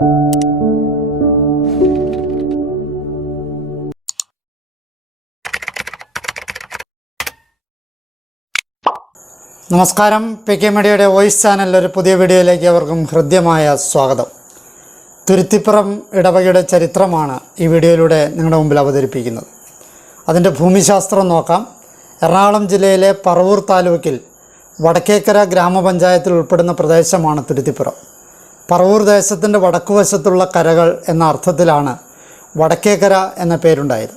നമസ്കാരം. PK മീഡിയയുടെ voice ചാനലിൽ ഒരു പുതിയ വീഡിയോയിലേക്ക് അവർക്കും ഹൃദ്യമായ സ്വാഗതം. തുരുത്തിപ്പുറം ഇടവകയുടെ ചരിത്രമാണ് ഈ വീഡിയോയിലൂടെ നിങ്ങളുടെ മുമ്പിൽ അവതരിപ്പിക്കുന്നത്. അതിൻ്റെ ഭൂമിശാസ്ത്രം നോക്കാം. എറണാകുളം ജില്ലയിലെ പറവൂർ താലൂക്കിൽ വടക്കേക്കര ഗ്രാമപഞ്ചായത്തിൽ ഉൾപ്പെടുന്ന പ്രദേശമാണ് തുരുത്തിപ്പുറം. പറവൂർ ദേശത്തിൻ്റെ വടക്കുവശത്തുള്ള കരകൾ എന്ന അർത്ഥത്തിലാണ് വടക്കേക്കര എന്ന പേരുണ്ടായത്.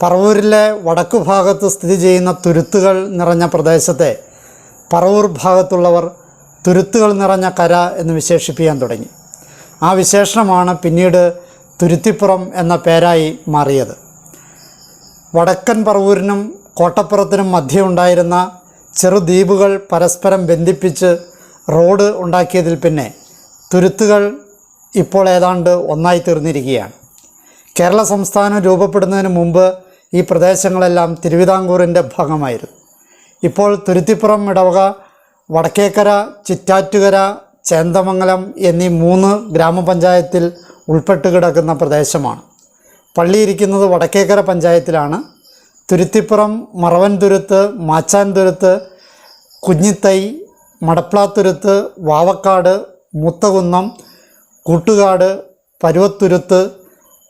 പറവൂരിലെ വടക്കു ഭാഗത്ത് സ്ഥിതി ചെയ്യുന്ന തുരുത്തുകൾ നിറഞ്ഞ പ്രദേശത്തെ പറവൂർ ഭാഗത്തുള്ളവർ തുരുത്തുകൾ നിറഞ്ഞ കര എന്ന് വിശേഷിപ്പിക്കാൻ തുടങ്ങി. ആ വിശേഷണമാണ് പിന്നീട് തുരുത്തിപ്പുറം എന്ന പേരായി മാറിയത്. വടക്കൻ പറവൂരിനും കോട്ടപ്പുറത്തിനും മധ്യേ ഉണ്ടായിരുന്ന ചെറുദ്വീപുകൾ പരസ്പരം ബന്ധിപ്പിച്ച് റോഡ് ഉണ്ടാക്കിയതിൽ പിന്നെ തുരുത്തുകൾ ഇപ്പോൾ ഏതാണ്ട് ഒന്നായി തീർന്നിരിക്കുകയാണ്. കേരള സംസ്ഥാനം രൂപപ്പെടുന്നതിന് മുമ്പ് ഈ പ്രദേശങ്ങളെല്ലാം തിരുവിതാംകൂറിൻ്റെ ഭാഗമായിരുന്നു. ഇപ്പോൾ തുരുത്തിപ്പുറം ഇടവക വടക്കേക്കര, ചിറ്റാറ്റുകര, ചേന്ദമംഗലം എന്നീ 3 ഗ്രാമപഞ്ചായത്തിൽ ഉൾപ്പെട്ട് കിടക്കുന്ന പ്രദേശമാണ്. പള്ളിയിരിക്കുന്നത് വടക്കേക്കര പഞ്ചായത്തിലാണ്. തുരുത്തിപ്പുറം, മറവൻ തുരുത്ത്, മാച്ചാൻ തുരുത്ത്, കുഞ്ഞിത്തൈ, മടപ്ലാത്തുരുത്ത്, വാവക്കാട്, മൂത്തകുന്നം, കൂട്ടുകാട്, പരുവത്തുരുത്ത്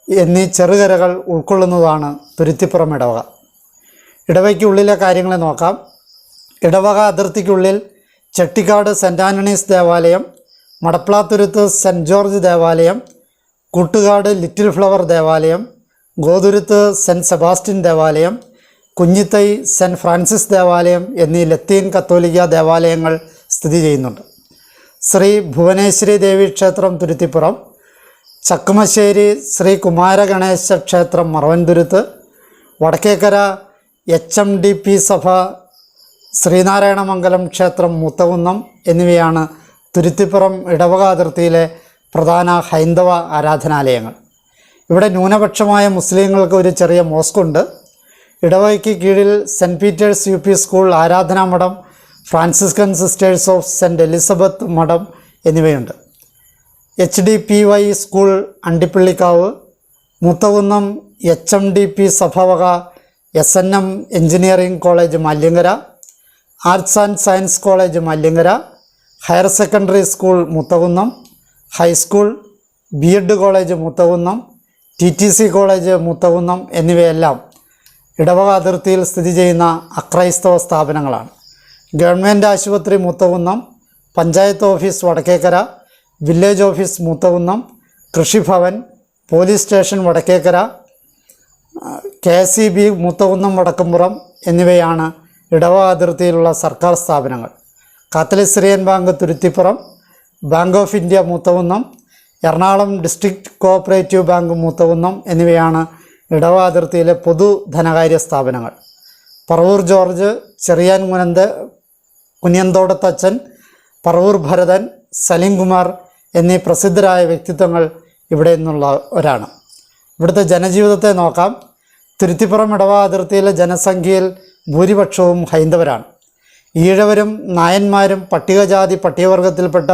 എന്നീ ചെറുകരകൾ ഉൾക്കൊള്ളുന്നതാണ് തുരുത്തിപ്പുറം ഇടവക. ഇടവയ്ക്കുള്ളിലെ കാര്യങ്ങളെ നോക്കാം. ഇടവക അതിർത്തിക്കുള്ളിൽ ചെട്ടിക്കാട് സെൻറ്റ് ആൻ്റണീസ് ദേവാലയം, മടപ്ലാത്തുരുത്ത് സെൻറ്റ് ജോർജ് ദേവാലയം, കൂട്ടുകാട് ലിറ്റിൽ ഫ്ലവർ ദേവാലയം, ഗോതുരുത്ത് സെൻറ്റ് സെബാസ്റ്റ്യൻ ദേവാലയം, കുഞ്ഞിത്തൈ സെൻറ്റ് ഫ്രാൻസിസ് ദേവാലയം എന്നീ ലത്തീൻ കത്തോലിക്ക ദേവാലയങ്ങൾ സ്ഥിതി ചെയ്യുന്നുണ്ട്. ശ്രീ ഭുവനേശ്വരി ദേവി ക്ഷേത്രം തുരുത്തിപ്പുറം, ചക്കുമശ്ശേരി ശ്രീ കുമാരഗണേശ ക്ഷേത്രം മറവൻതുരുത്ത്, വടക്കേക്കര HMDP സഭ ശ്രീനാരായണമംഗലം ക്ഷേത്രം മൂത്തകുന്നം എന്നിവയാണ് തുരുത്തിപ്പുറം ഇടവക അതിർത്തിയിലെ പ്രധാന ഹൈന്ദവ ആരാധനാലയങ്ങൾ. ഇവിടെ ന്യൂനപക്ഷമായ മുസ്ലിങ്ങൾക്ക് ഒരു ചെറിയ മോസ്കുണ്ട്. ഇടവകയ്ക്ക് കീഴിൽ സെൻറ്റ് പീറ്റേഴ്സ് UP സ്കൂൾ, ആരാധനാ മഠം, Franciscan sisters of saint Elizabeth മഠം എന്നിവയുണ്ട്. HDPY school Andippillikavu, Moothakunnam HMDP സഭ വക SNM engineering college Malyankara, arts and science college Malyankara, higher secondary school Moothakunnam, high school, BEd college Moothakunnam, TTC college Moothakunnam എന്നിവയെല്ലാം ഇടവക അതിർത്തിയിൽ സ്ഥിതി ചെയ്യുന്ന അക്രൈസ്തവ സ്ഥാപനങ്ങളാണ്. ഗവൺമെൻറ് ആശുപത്രി Moothakunnam, panchayat office Vadakkekara, village office Moothakunnam, Krishibhavan, police station Vadakkekara, KSEB Moothakunnam Vadakkumpuram എന്നിവയാണ് ഇടവക അതിർത്തിയിലുള്ള സർക്കാർ സ്ഥാപനങ്ങൾ. Catholic Syrian bank Thuruthipuram, bank of India Moothakunnam, Ernakulam district cooperative bank Moothakunnam എന്നിവയാണ് ഇടവക അതിർത്തിയിലെ പൊതു ധനകാര്യ സ്ഥാപനങ്ങൾ. പറവൂർ ജോർജ്, ചെറിയാൻ കുനിയന്തോടത്തച്ഛൻ, പറവൂർ ഭരതൻ, സലീംകുമാർ എന്നീ പ്രസിദ്ധരായ വ്യക്തിത്വങ്ങൾ ഇവിടെ നിന്നുള്ളവരാണ്. ഇവിടുത്തെ ജനജീവിതത്തെ നോക്കാം. തുരുത്തിപ്പുറം ഇടവക അതിർത്തിയിലെ ജനസംഖ്യയിൽ ഭൂരിപക്ഷവും ഹൈന്ദവരാണ്. ഈഴവരും നായന്മാരും പട്ടികജാതി പട്ടികവർഗത്തിൽപ്പെട്ട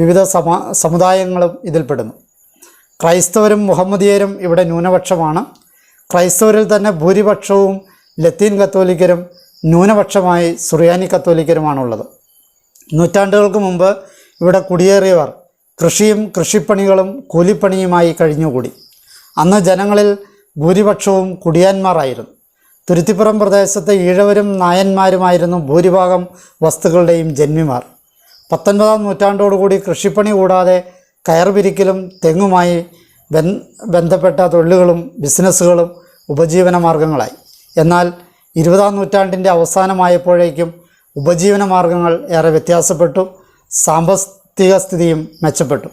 വിവിധ സമുദായങ്ങളും ഇതിൽപ്പെടുന്നു. ക്രൈസ്തവരും മുഹമ്മദിയരും ഇവിടെ ന്യൂനപക്ഷമാണ്. ക്രൈസ്തവരിൽ തന്നെ ഭൂരിപക്ഷവും ലത്തീൻ കത്തോലിക്കരും, ന്യൂനപക്ഷമായി സുറിയാനി കത്തോലിക്കരുമാണുള്ളത്. നൂറ്റാണ്ടുകൾക്ക് മുമ്പ് ഇവിടെ കുടിയേറിയവർ കൃഷിയും കൃഷിപ്പണികളും കൂലിപ്പണിയുമായി കഴിഞ്ഞുകൂടി. അന്ന് ജനങ്ങളിൽ ഭൂരിപക്ഷവും കുടിയാന്മാരായിരുന്നു. തുരുത്തിപ്പുറം പ്രദേശത്തെ ഈഴവരും നായന്മാരുമായിരുന്നു ഭൂരിഭാഗം വസ്തുക്കളുടെയും ജന്മിമാർ. 19-ാം നൂറ്റാണ്ടോടുകൂടി കൃഷിപ്പണി കൂടാതെ കയർപിരിക്കലും തെങ്ങുമായി ബന്ധപ്പെട്ട തൊഴിലുകളും ബിസിനസ്സുകളും ഉപജീവന മാർഗങ്ങളായി. എന്നാൽ 20-ാം നൂറ്റാണ്ടിൻ്റെ അവസാനമായപ്പോഴേക്കും ഉപജീവന മാർഗങ്ങൾ ഏറെ വ്യത്യാസപ്പെട്ടു, സാമ്പത്തിക സ്ഥിതിയും മെച്ചപ്പെട്ടു.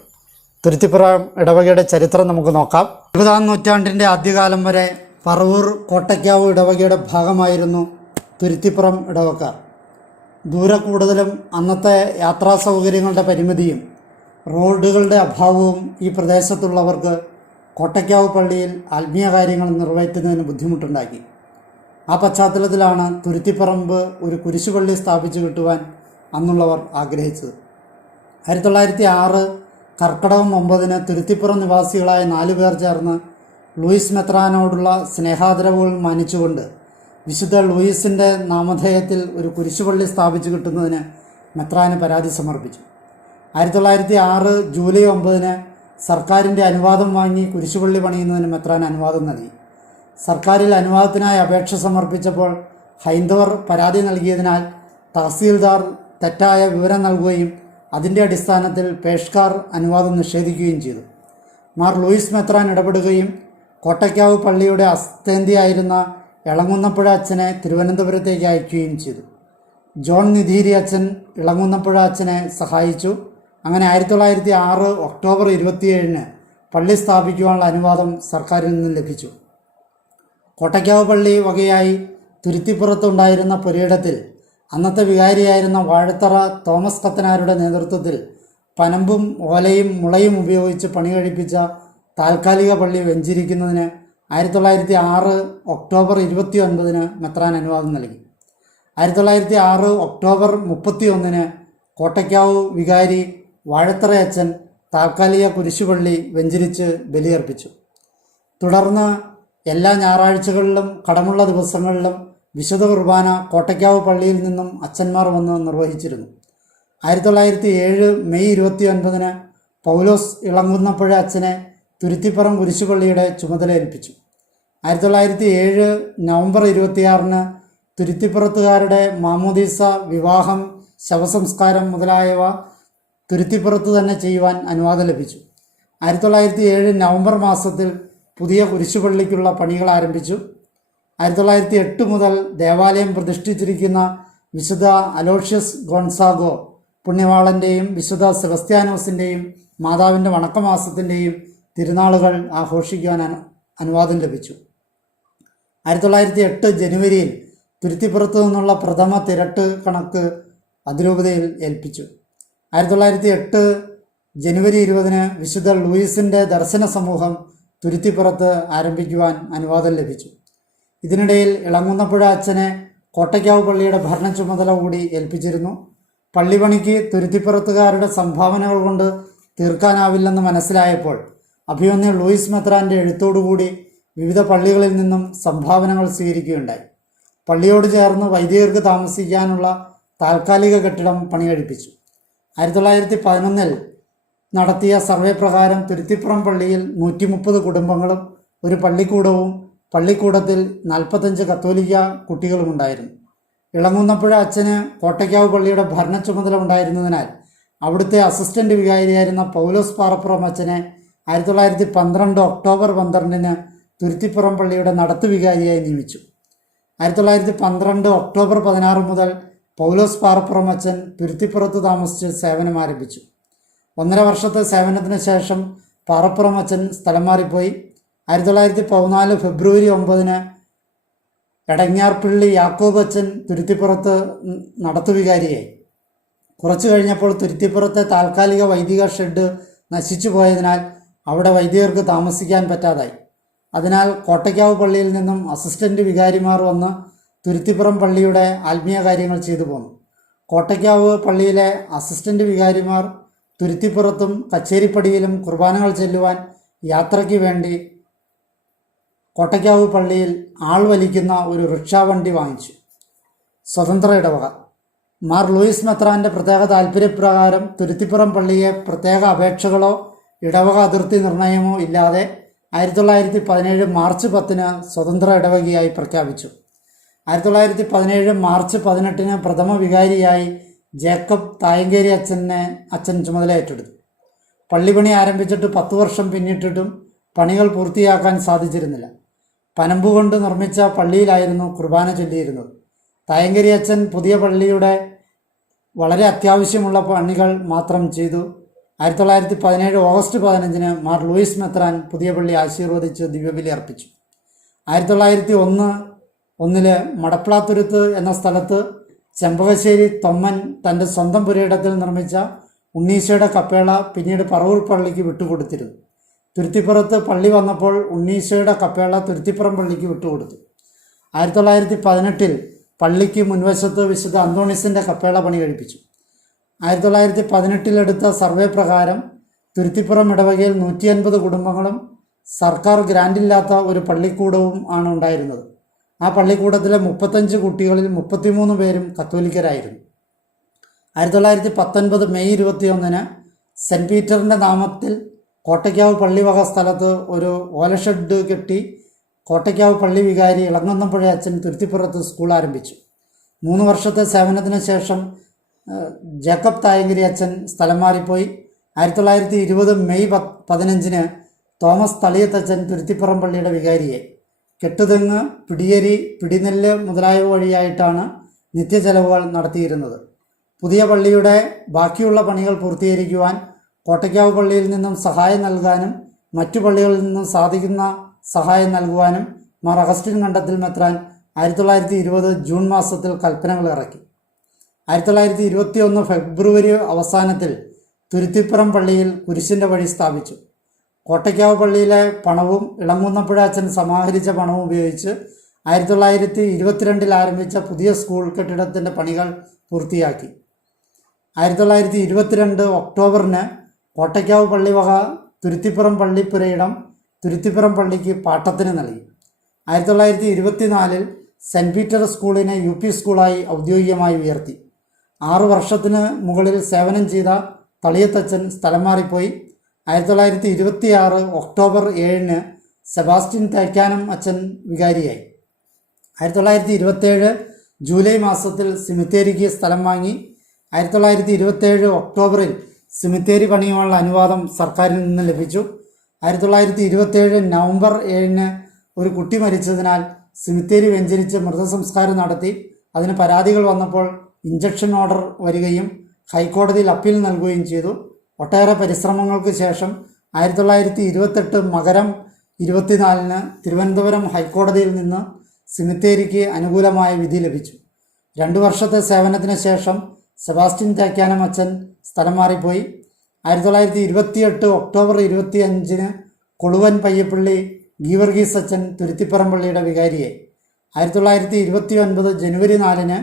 തുരുത്തിപ്പുറം ഇടവകയുടെ ചരിത്രം നമുക്ക് നോക്കാം. 20-ാം നൂറ്റാണ്ടിൻ്റെ ആദ്യകാലം വരെ പറവൂർ കോട്ടയ്ക്കാവ് ഇടവകയുടെ ഭാഗമായിരുന്നു തുരുത്തിപ്പുറം ഇടവക്കാർ. ദൂരെ കൂടുതലും അന്നത്തെ യാത്രാ സൗകര്യങ്ങളുടെ പരിമിതിയും റോഡുകളുടെ അഭാവവും ഈ പ്രദേശത്തുള്ളവർക്ക് കോട്ടയ്ക്കാവ് പള്ളിയിൽ ആത്മീയ കാര്യങ്ങൾ നിറവേറ്റുന്നതിന് ബുദ്ധിമുട്ടുണ്ടാക്കി. ആ പശ്ചാത്തലത്തിലാണ് തുരുത്തിപ്പറമ്പ് ഒരു കുരിശുപള്ളി സ്ഥാപിച്ചു കിട്ടുവാൻ അന്നുള്ളവർ ആഗ്രഹിച്ചത്. 1906 കർക്കടകം 9 തുരുത്തിപ്പുറം നിവാസികളായ 4 പേർ ചേർന്ന് ലൂയിസ് മെത്രാനോടുള്ള സ്നേഹാദരവുകൾ മാനിച്ചുകൊണ്ട് വിശുദ്ധ ലൂയിസിൻ്റെ നാമധേയത്തിൽ ഒരു കുരിശുപള്ളി സ്ഥാപിച്ചു കിട്ടുന്നതിന് മെത്രാന് പരാതി സമർപ്പിച്ചു. 1906 ജൂലൈ 9 സർക്കാരിൻ്റെ അനുവാദം വാങ്ങി കുരിശുപള്ളി പണിയുന്നതിന് മെത്രാൻ അനുവാദം നൽകി. സർക്കാരിൽ അനുവാദത്തിനായി അപേക്ഷ സമർപ്പിച്ചപ്പോൾ ഹൈന്ദവർ പരാതി നൽകിയതിനാൽ തഹസീൽദാർ തെറ്റായ വിവരം നൽകുകയും അതിൻ്റെ അടിസ്ഥാനത്തിൽ പേഷ്കാർ അനുവാദം നിഷേധിക്കുകയും ചെയ്തു. മാർ ലൂയിസ് മെത്രാൻ ഇടപെടുകയും കോട്ടയ്ക്കാവ് പള്ളിയുടെ അസ്തേന്തിയായിരുന്ന ഇളങ്ങുന്നപ്പുഴ അച്ഛനെ തിരുവനന്തപുരത്തേക്ക് അയക്കുകയും ചെയ്തു. ജോൺ നിധീരി അച്ഛൻ ഇളങ്ങുന്നപ്പുഴ അച്ഛനെ സഹായിച്ചു. അങ്ങനെ 1906 ഒക്ടോബർ 27 പള്ളി സ്ഥാപിക്കുവാനുള്ള അനുവാദം സർക്കാരിൽ നിന്നും ലഭിച്ചു. കോട്ടയ്ക്കാവ് പള്ളി വകയായി തുരുത്തിപ്പുറത്തുണ്ടായിരുന്ന പുരയിടത്തിൽ അന്നത്തെ വികാരിയായിരുന്ന വാഴത്തറ തോമസ് കത്തനാരുടെ നേതൃത്വത്തിൽ പനമ്പും ഓലയും മുളയും ഉപയോഗിച്ച് പണി കഴിപ്പിച്ച താൽക്കാലിക പള്ളി വെഞ്ചിരിക്കുന്നതിന് 1906 ഒക്ടോബർ 29 മെത്രാൻ അനുവാദം നൽകി. 1906 ഒക്ടോബർ 31 കോട്ടയ്ക്കാവ് വികാരി വാഴത്തറ അച്ഛൻ താൽക്കാലിക കുരിശുപള്ളി വെഞ്ചിരിച്ച് ബലിയർപ്പിച്ചു. തുടർന്ന് എല്ലാ ഞായറാഴ്ചകളിലും കടമുള്ള ദിവസങ്ങളിലും വിശുദ്ധ കുർബാന കോട്ടയ്ക്കാവ് പള്ളിയിൽ നിന്നും അച്ഛന്മാർ വന്ന് നിർവഹിച്ചിരുന്നു. 1907 മെയ് 29 പൗലോസ് ഇളങ്ങുന്നപ്പുഴ അച്ഛനെ തുരുത്തിപ്പുറം കുരിശുപള്ളിയുടെ ചുമതല ഏൽപ്പിച്ചു. 1907 നവംബർ 26 തുരുത്തിപ്പുറത്തുകാരുടെ മാമോദീസ, വിവാഹം, ശവസംസ്കാരം മുതലായവ തുരുത്തിപ്പുറത്ത് തന്നെ ചെയ്യുവാൻ അനുവാദം ലഭിച്ചു. 1907 നവംബർ മാസത്തിൽ പുതിയ കുരിശുപള്ളിക്കുള്ള പണികൾ ആരംഭിച്ചു. 1908 മുതൽ ദേവാലയം പ്രതിഷ്ഠിച്ചിരിക്കുന്ന വിശുദ്ധ അലോഷ്യസ് ഗോൺസാഗോ പുണ്യവാളൻ്റെയും വിശുദ്ധ സെബസ്ത്യാനോസിൻ്റെയും മാതാവിൻ്റെ വണക്കമാസത്തിൻ്റെയും തിരുനാളുകൾ ആഘോഷിക്കുവാൻ അനുവാദം ലഭിച്ചു. 1908 ജനുവരിയിൽ തുരുത്തിപ്പുറത്തു നിന്നുള്ള പ്രഥമ തിരട്ട് കണക്ക് അതിരൂപതയിൽ ഏൽപ്പിച്ചു. 1908 ജനുവരി 20 വിശുദ്ധ ലൂയിസിൻ്റെ ദർശന സമൂഹം തുരുത്തിപ്പുറത്ത് ആരംഭിക്കുവാൻ അനുവാദം ലഭിച്ചു. ഇതിനിടയിൽ ഇളങ്ങുന്നപ്പുഴ അച്ഛനെ കോട്ടയ്ക്കാവ് പള്ളിയുടെ ഭരണ ചുമതല കൂടി ഏൽപ്പിച്ചിരുന്നു. പള്ളിപണിക്ക് തുരുത്തിപ്പുറത്തുകാരുടെ സംഭാവനകൾ കൊണ്ട് തീർക്കാനാവില്ലെന്ന് മനസ്സിലായപ്പോൾ അഭിമന്യ ലൂയിസ് മെത്രാൻ്റെ എഴുത്തോടുകൂടി വിവിധ പള്ളികളിൽ നിന്നും സംഭാവനകൾ സ്വീകരിക്കുകയുണ്ടായി. പള്ളിയോട് ചേർന്ന് വൈദികർക്ക് താമസിക്കാനുള്ള താൽക്കാലിക കെട്ടിടം പണികഴിപ്പിച്ചു. 1911 നടത്തിയ സർവേ പ്രകാരം തുരുത്തിപ്പുറം പള്ളിയിൽ 130 കുടുംബങ്ങളും ഒരു പള്ളിക്കൂടവും പള്ളിക്കൂടത്തിൽ 45 കത്തോലിക്ക കുട്ടികളുമുണ്ടായിരുന്നു. ഇളങ്ങുന്നപ്പുഴ അച്ഛന് കോട്ടയ്ക്കാവ് പള്ളിയുടെ ഭരണ ചുമതല ഉണ്ടായിരുന്നതിനാൽ അവിടുത്തെ അസിസ്റ്റന്റ് വികാരിയായിരുന്ന പൗലോസ് പാറപ്പുറം അച്ഛനെ 1912 ഒക്ടോബർ 12 തുരുത്തിപ്പുറം പള്ളിയുടെ നടത്തുവികാരിയായി നിയമിച്ചു. 1912 ഒക്ടോബർ 16 മുതൽ പൗലോസ് പാറപ്പുറം അച്ഛൻ തുരുത്തിപ്പുറത്ത് താമസിച്ച് സേവനം ആരംഭിച്ചു. 1.5 വർഷത്തെ സേവനത്തിന് ശേഷം പാറപ്പുറം അച്ഛൻ സ്ഥലം മാറിപ്പോയി. 1914 ഫെബ്രുവരി 9 എടങ്ങാർപ്പള്ളി യാക്കോബ് അച്ഛൻ തുരുത്തിപ്പുറത്ത് നടത്തുവികാരിയായി. കുറച്ചു കഴിഞ്ഞപ്പോൾ തുരുത്തിപ്പുറത്തെ താൽക്കാലിക വൈദിക ഷെഡ് നശിച്ചു പോയതിനാൽ അവിടെ വൈദികർക്ക് താമസിക്കാൻ പറ്റാതായി. അതിനാൽ കോട്ടയ്ക്കാവ് പള്ളിയിൽ നിന്നും അസിസ്റ്റന്റ് വികാരിമാർ വന്ന് തുരുത്തിപ്പുറം പള്ളിയുടെ ആത്മീയ കാര്യങ്ങൾ ചെയ്തു പോന്നു. കോട്ടയ്ക്കാവ് പള്ളിയിലെ അസിസ്റ്റന്റ് വികാരിമാർ തുരുത്തിപ്പുറത്തും കച്ചേരിപ്പടിയിലും കുർബാനകൾ ചെല്ലുവാൻ യാത്രയ്ക്ക് വേണ്ടി കോട്ടയ്ക്കാവ് പള്ളിയിൽ ആൾ വലിക്കുന്ന ഒരു റിക്ഷാ വണ്ടി വാങ്ങിച്ചു. സ്വതന്ത്ര ഇടവക മാർ ലൂയിസ് മെത്രാൻ്റെ പ്രത്യേക താൽപ്പര്യപ്രകാരം തുരുത്തിപ്പുറം പള്ളിയെ പ്രത്യേക അപേക്ഷകളോ ഇടവക അതിർത്തി നിർണയമോ ഇല്ലാതെ 1917 മാർച്ച് 10 സ്വതന്ത്ര ഇടവകയായി പ്രഖ്യാപിച്ചു. 1917 മാർച്ച് 18 പ്രഥമ വികാരിയായി ജേക്കബ് തായങ്കേരി അച്ഛൻ ചുമതല ഏറ്റെടുത്തു. പള്ളിപ്പണി ആരംഭിച്ചിട്ട് 10 വർഷം പിന്നിട്ടിട്ടും പണികൾ പൂർത്തിയാക്കാൻ സാധിച്ചിരുന്നില്ല. പനമ്പ് കൊണ്ട് നിർമ്മിച്ച പള്ളിയിലായിരുന്നു കുർബാന ചൊല്ലിയിരുന്നത്. തായങ്കേരി അച്ഛൻ പുതിയ പള്ളിയുടെ വളരെ അത്യാവശ്യമുള്ള പണികൾ മാത്രം ചെയ്തു. 1917 ഓഗസ്റ്റ് 15 മാർ ലൂയിസ് മെത്രാൻ പുതിയ പള്ളി ആശീർവദിച്ച് ദിവ്യബലി അർപ്പിച്ചു. 1901 മടപ്ലാത്തുരുത്ത് എന്ന സ്ഥലത്ത് ചെമ്പകശ്ശേരി തൊമ്മൻ തൻ്റെ സ്വന്തം പുരയിടത്തിൽ നിർമ്മിച്ച ഉണ്ണീശോയുടെ കപ്പേള പിന്നീട് പറവൂർ പള്ളിക്ക് വിട്ടുകൊടുത്തിരുന്നു. തുരുത്തിപ്പുറത്ത് പള്ളി വന്നപ്പോൾ ഉണ്ണീശോയുടെ കപ്പേള തുരുത്തിപ്പുറം പള്ളിക്ക് വിട്ടുകൊടുത്തു. 1918 പള്ളിക്ക് മുൻവശത്ത് വിശുദ്ധ അന്തോണീസിൻ്റെ കപ്പേള പണി കഴിപ്പിച്ചു. 1918 എടുത്ത സർവേ പ്രകാരം തുരുത്തിപ്പുറം ഇടവകയിൽ 150 കുടുംബങ്ങളും സർക്കാർ ഗ്രാൻഡില്ലാത്ത ഒരു പള്ളിക്കൂടവും ആണ് ഉണ്ടായിരുന്നത്. ആ പള്ളിക്കൂടത്തിലെ 35 കുട്ടികളിൽ 33 പേരും കത്തോലിക്കരായിരുന്നു. 1919 മെയ് 21 സെൻറ്റ് പീറ്ററിൻ്റെ നാമത്തിൽ കോട്ടയ്ക്കാവ് പള്ളിവക സ്ഥലത്ത് ഒരു ഓലഷെഡ് കെട്ടി കോട്ടയ്ക്കാവ് പള്ളി വികാരി ഇളങ്ങന്നപ്പുഴ അച്ഛൻ തുരുത്തിപ്പുറത്ത് സ്കൂൾ ആരംഭിച്ചു. 3 വർഷത്തെ സേവനത്തിന് ശേഷം ജേക്കബ് തായങ്കരി അച്ഛൻ സ്ഥലം മാറിപ്പോയി. 1920 മെയ് 15 തോമസ് തളിയത്തച്ഛൻ തുരുത്തിപ്പുറം പള്ളിയുടെ വികാരിയെ. കെട്ടുതെങ്ങ്, പിടിയരി, പിടിനെല്ല് മുതലായവ വഴിയായിട്ടാണ് നിത്യചെലവുകൾ നടത്തിയിരുന്നത്. പുതിയ പള്ളിയുടെ ബാക്കിയുള്ള പണികൾ പൂർത്തീകരിക്കുവാൻ കോട്ടയ്ക്കാവ് പള്ളിയിൽ നിന്നും സഹായം നൽകാനും മറ്റു പള്ളികളിൽ നിന്നും സാധിക്കുന്ന സഹായം നൽകുവാനും മാർ അഗസ്റ്റിൻ കണ്ടത്തിൽ മെത്രാൻ 1920 ജൂൺ മാസത്തിൽ കൽപ്പനകൾ ഇറക്കി. 1921 ഫെബ്രുവരി അവസാനത്തിൽ തുരുത്തിപ്പുറം പള്ളിയിൽ കുരിശിൻ്റെ വഴി സ്ഥാപിച്ചു. കോട്ടയ്ക്കാവ് പള്ളിയിലെ പണവും ഇളങ്ങുന്നപ്പുഴ അച്ഛൻ സമാഹരിച്ച പണവും ഉപയോഗിച്ച് 1922 ആരംഭിച്ച പുതിയ സ്കൂൾ കെട്ടിടത്തിൻ്റെ പണികൾ പൂർത്തിയാക്കി. 1922 ഒക്ടോബറിന് കോട്ടയ്ക്കാവ് പള്ളിവക തുരുത്തിപ്പുറം പള്ളിപ്പുരയിടം തുരുത്തിപ്പുറം പള്ളിക്ക് പാട്ടത്തിന് നൽകി. 1924 സെൻറ്റ് പീറ്റർ സ്കൂളിനെ UP സ്കൂളായി ഔദ്യോഗികമായി ഉയർത്തി. 6 വർഷത്തിന് മുകളിൽ സേവനം ചെയ്ത തളിയത്തച്ഛൻ സ്ഥലം മാറിപ്പോയി. 1926 ഒക്ടോബർ 7 സെബാസ്റ്റ്യൻ തേക്കാനം അച്ഛൻ വികാരിയായി. 1927 ജൂലൈ മാസത്തിൽ സിമിത്തേരിക്ക് സ്ഥലം വാങ്ങി. 1927 ഒക്ടോബറിൽ സിമിത്തേരി പണിയുവാനുള്ള അനുവാദം സർക്കാരിൽ നിന്ന് ലഭിച്ചു. 1927 നവംബർ 7 ഒരു കുട്ടി മരിച്ചതിനാൽ സിമിത്തേരി വെഞ്ചരിച്ച് മൃതസംസ്കാരം നടത്തി. അതിന് പരാതികൾ വന്നപ്പോൾ ഇഞ്ചക്ഷൻ ഓർഡർ വരികയും ഹൈക്കോടതിയിൽ അപ്പീൽ നൽകുകയും ചെയ്തു. ഒട്ടേറെ പരിശ്രമങ്ങൾക്ക് ശേഷം 1928 മകരം 24 തിരുവനന്തപുരം ഹൈക്കോടതിയിൽ നിന്ന് സിമിത്തേരിക്ക് അനുകൂലമായ വിധി ലഭിച്ചു. 2 വർഷത്തെ സേവനത്തിന് ശേഷം സെബാസ്റ്റ്യൻ തേക്കാനം അച്ഛൻ സ്ഥലം മാറിപ്പോയി. 1928 ഒക്ടോബർ 25 കൊളുവൻ പയ്യപ്പള്ളി ഗീവർഗീസ് അച്ഛൻ തുരുത്തിപ്പുറം പള്ളിയുടെ വികാരിയെ. 1929 ജനുവരി 4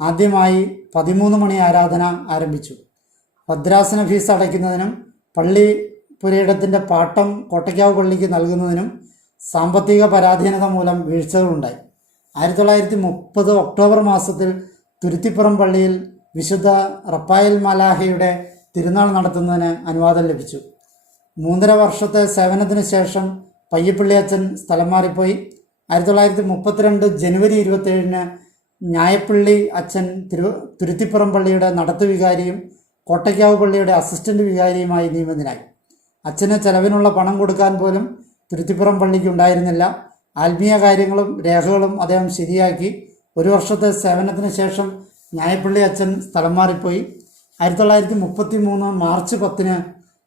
ആദ്യമായി 13 മണി ആരാധന ആരംഭിച്ചു. ഭദ്രാസന ഫീസ് അടയ്ക്കുന്നതിനും പള്ളി പുരയിടത്തിൻ്റെ പാട്ടം കോട്ടയ്ക്കാവ് പള്ളിക്ക് നൽകുന്നതിനും സാമ്പത്തിക പരാധീനത മൂലം വീഴ്ചകളുണ്ടായി. 1930 ഒക്ടോബർ മാസത്തിൽ തുരുത്തിപ്പുറം പള്ളിയിൽ വിശുദ്ധ റപ്പായൽ മലാഹയുടെ തിരുനാൾ നടത്തുന്നതിന് അനുവാദം ലഭിച്ചു. 3.5 വർഷത്തെ സേവനത്തിന് ശേഷം പയ്യപ്പള്ളി അച്ഛൻ സ്ഥലം മാറിപ്പോയി. 1932 ജനുവരി 27 ഞായപ്പള്ളി അച്ഛൻ തുരുത്തിപ്പുറം പള്ളിയുടെ നടത്തുവികാരിയും കോട്ടയ്ക്കാവ് പള്ളിയുടെ അസിസ്റ്റന്റ് വികാരിയുമായി നിയമിതനായി. അച്ഛന് ചെലവിനുള്ള പണം കൊടുക്കാൻ പോലും തുരുത്തിപ്പുറം പള്ളിക്ക് ഉണ്ടായിരുന്നില്ല. ആത്മീയ കാര്യങ്ങളും രേഖകളും അദ്ദേഹം ശരിയാക്കി. 1 വർഷത്തെ സേവനത്തിന് ശേഷം ഞായപ്പള്ളി അച്ഛൻ സ്ഥലം മാറിപ്പോയി. 1933 മാർച്ച് 10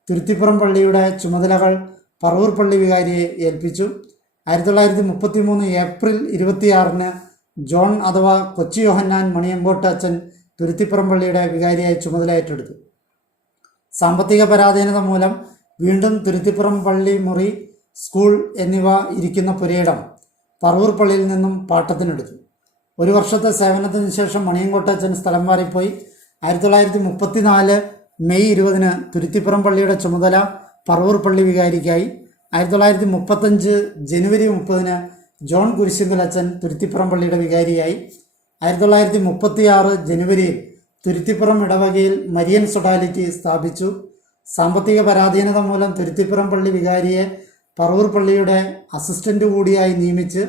തുരുത്തിപ്പുറം പള്ളിയുടെ ചുമതലകൾ പറവൂർ പള്ളി വികാരിയെ ഏൽപ്പിച്ചു. 1933 ഏപ്രിൽ 26 ജോൺ അഥവാ കൊച്ചി യോഹന്നാൻ മണിയമ്പോട്ട് അച്ഛൻ തുരുത്തിപ്പുറം പള്ളിയുടെ വികാരിയായി ചുമതല ഏറ്റെടുത്തു. സാമ്പത്തിക പരാധീനത മൂലം വീണ്ടും തുരുത്തിപ്പുറം പള്ളി മുറി, സ്കൂൾ എന്നിവ ഇരിക്കുന്ന പുരയിടം പറവൂർ പള്ളിയിൽ നിന്നും പാട്ടത്തിനെടുത്തു. 1 വർഷത്തെ സേവനത്തിന് ശേഷം മണിയങ്കോട്ടച്ഛൻ സ്ഥലം മാറിപ്പോയി. 1934 മെയ് 20 തുരുത്തിപ്പുറം പള്ളിയുടെ ചുമതല പറവൂർ പള്ളി വികാരിക്കായി. 1935 ജനുവരി 30 ജോൺ കുരിശിങ്കൽ അച്ഛൻ തുരുത്തിപ്പുറം പള്ളിയുടെ വികാരിയായി. 1936 ജനുവരിയിൽ തുരുത്തിപ്പുറം ഇടവകയിൽ മരിയൻ സൊഡാലിറ്റി സ്ഥാപിച്ചു. സാമ്പത്തിക പരാധീനത മൂലം തുരുത്തിപ്പുറം പള്ളി വികാരിയെ പറവൂർ പള്ളിയുടെ അസിസ്റ്റന്റ് കൂടിയായി നിയമിച്ച്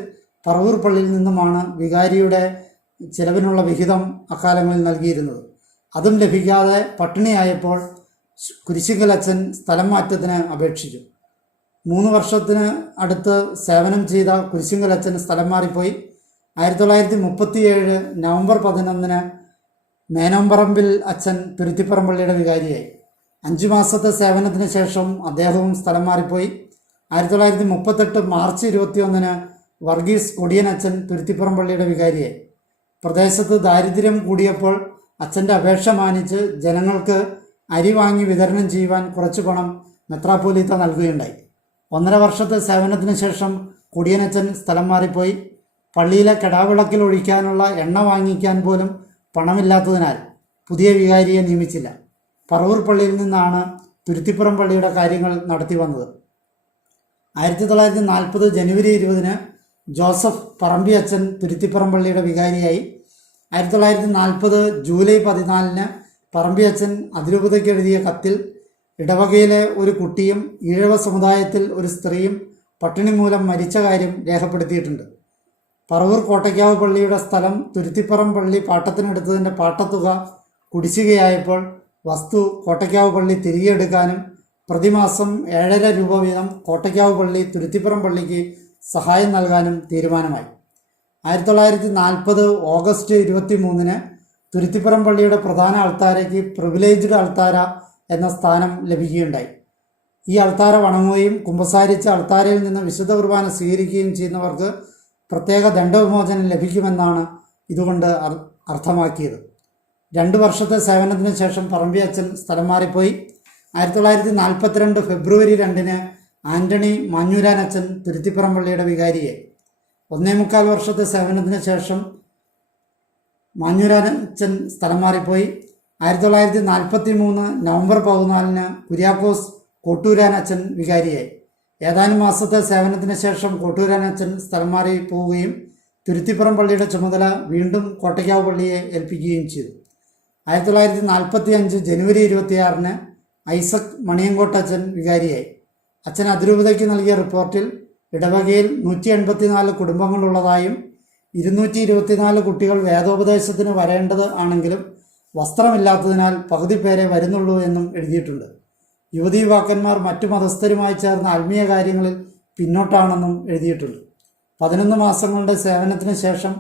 പറവൂർ പള്ളിയിൽ നിന്നുമാണ് വികാരിയുടെ ചിലവിനുള്ള വിഹിതം അക്കാലങ്ങളിൽ നൽകിയിരുന്നത്. അതും ലഭിക്കാതെ പട്ടിണിയായപ്പോൾ കുരിശിങ്കൽ അച്ഛൻ സ്ഥലം മാറ്റത്തിന് അപേക്ഷിച്ചു. 3 വർഷത്തിന് അടുത്ത് സേവനം ചെയ്ത കുരിശിങ്കൽ അച്ഛൻ സ്ഥലം മാറിപ്പോയി. 1937 നവംബർ 11 മേനോമ്പറമ്പിൽ അച്ഛൻ തുരുത്തിപ്പുറം പള്ളിയുടെ വികാരിയായി. 5 മാസത്തെ സേവനത്തിന് ശേഷം അദ്ദേഹവും സ്ഥലം മാറിപ്പോയി. 1938 മാർച്ച് 21 വർഗീസ് കൊടിയൻ അച്ഛൻ തുരുത്തിപ്പുറം പള്ളിയുടെ വികാരിയായി. പ്രദേശത്ത് ദാരിദ്ര്യം കൂടിയപ്പോൾ അച്ഛൻ്റെ അപേക്ഷ മാനിച്ച് ജനങ്ങൾക്ക് അരി വാങ്ങി വിതരണം ചെയ്യുവാൻ കുറച്ച് പണം മെത്രാപ്പോലീത്ത നൽകുകയുണ്ടായി. 1.5 വർഷത്തെ സേവനത്തിന് ശേഷം കൊടിയനച്ഛൻ സ്ഥലം മാറിപ്പോയി. പള്ളിയിലെ കെടാവിളക്കിൽ ഒഴിക്കാനുള്ള എണ്ണ വാങ്ങിക്കാൻ പോലും പണമില്ലാത്തതിനാൽ പുതിയ വികാരിയെ നിയമിച്ചില്ല. പറവൂർ പള്ളിയിൽ നിന്നാണ് തുരുത്തിപ്പുറം പള്ളിയുടെ കാര്യങ്ങൾ നടത്തി വന്നത്. 1940 ജനുവരി 20 ജോസഫ് പറമ്പി അച്ഛൻ തുരുത്തിപ്പുറം പള്ളിയുടെ വികാരിയായി. 1940 ജൂലൈ 14 പറമ്പി അച്ഛൻ അതിരൂപതയ്ക്ക് എഴുതിയ കത്തിൽ ഇടവകയിലെ ഒരു കുട്ടിയും ഈഴവ സമുദായത്തിൽ ഒരു സ്ത്രീയും പട്ടിണി മൂലം മരിച്ച കാര്യം രേഖപ്പെടുത്തിയിട്ടുണ്ട്. പറവൂർ കോട്ടയ്ക്കാവ് പള്ളിയുടെ സ്ഥലം തുരുത്തിപ്പുറം പള്ളി പാട്ടത്തിനെടുത്തതിൻ്റെ പാട്ടത്തുക കുടിശ്ശികയായപ്പോൾ വസ്തു കോട്ടയ്ക്കാവ് പള്ളി തിരികെ എടുക്കാനും പ്രതിമാസം 7.5 രൂപ വീതം കോട്ടയ്ക്കാവ് പള്ളി തുരുത്തിപ്പുറം പള്ളിക്ക് സഹായം നൽകാനും തീരുമാനമായി. 1940 ഓഗസ്റ്റ് 23 തുരുത്തിപ്പുറം പള്ളിയുടെ പ്രധാന അൾത്താരയ്ക്ക് പ്രിവിലേജ്ഡ് അൾത്താര എന്ന സ്ഥാനം ലഭിക്കുകയുണ്ടായി. ഈ അൾത്താര വണങ്ങുകയും കുമ്പസാരിച്ച അൾത്താരയിൽ നിന്ന് വിശുദ്ധ കുർബാന സ്വീകരിക്കുകയും ചെയ്യുന്നവർക്ക് പ്രത്യേക ദണ്ഡവിമോചനം ലഭിക്കുമെന്നാണ് ഇതുകൊണ്ട് അർത്ഥമാക്കിയത്. 2 വർഷത്തെ സേവനത്തിന് ശേഷം പറമ്പി അച്ഛൻ സ്ഥലം മാറിപ്പോയി. 1942 ഫെബ്രുവരി 2 ആൻ്റണി മാഞ്ഞൂരാൻ അച്ഛൻ തുരുത്തിപ്പുറം പള്ളിയുടെ വികാരിയെ. 1.25 വർഷത്തെ സേവനത്തിന് ശേഷം മാഞ്ഞൂരാൻ അച്ഛൻ സ്ഥലം മാറിപ്പോയി. 1943 നവംബർ 14 കുര്യാക്കോസ് കോട്ടൂരാൻ അച്ഛൻ വികാരിയായി. ഏതാനും മാസത്തെ സേവനത്തിന് ശേഷം കോട്ടൂരാൻ അച്ഛൻ സ്ഥലം മാറി പോവുകയും തുരുത്തിപ്പുറം പള്ളിയുടെ ചുമതല വീണ്ടും കോട്ടയ്ക്കാവ് പള്ളിയെ ഏൽപ്പിക്കുകയും ചെയ്തു. 1945 ജനുവരി 26 ഐസക് മണിയങ്കോട്ടച്ഛൻ വികാരിയായി. അച്ഛൻ അതിരൂപതയ്ക്ക് നൽകിയ റിപ്പോർട്ടിൽ ഇടവകയിൽ 184 കുടുംബങ്ങളുള്ളതായും 224 കുട്ടികൾ വേദോപദേശത്തിന് വരേണ്ടത് ആണെങ്കിലും വസ്ത്രമില്ലാത്തതിനാൽ പകുതി പേരെ വരുന്നുള്ളൂ എന്നും എഴുതിയിട്ടുണ്ട്. യുവതീ യുവാക്കന്മാർ മറ്റു മതസ്ഥരുമായി ചേർന്ന ആത്മീയ കാര്യങ്ങളിൽ പിന്നോട്ടാണെന്നും എഴുതിയിട്ടുണ്ട്. 11 മാസങ്ങളുടെ സേവനത്തിന് ശേഷം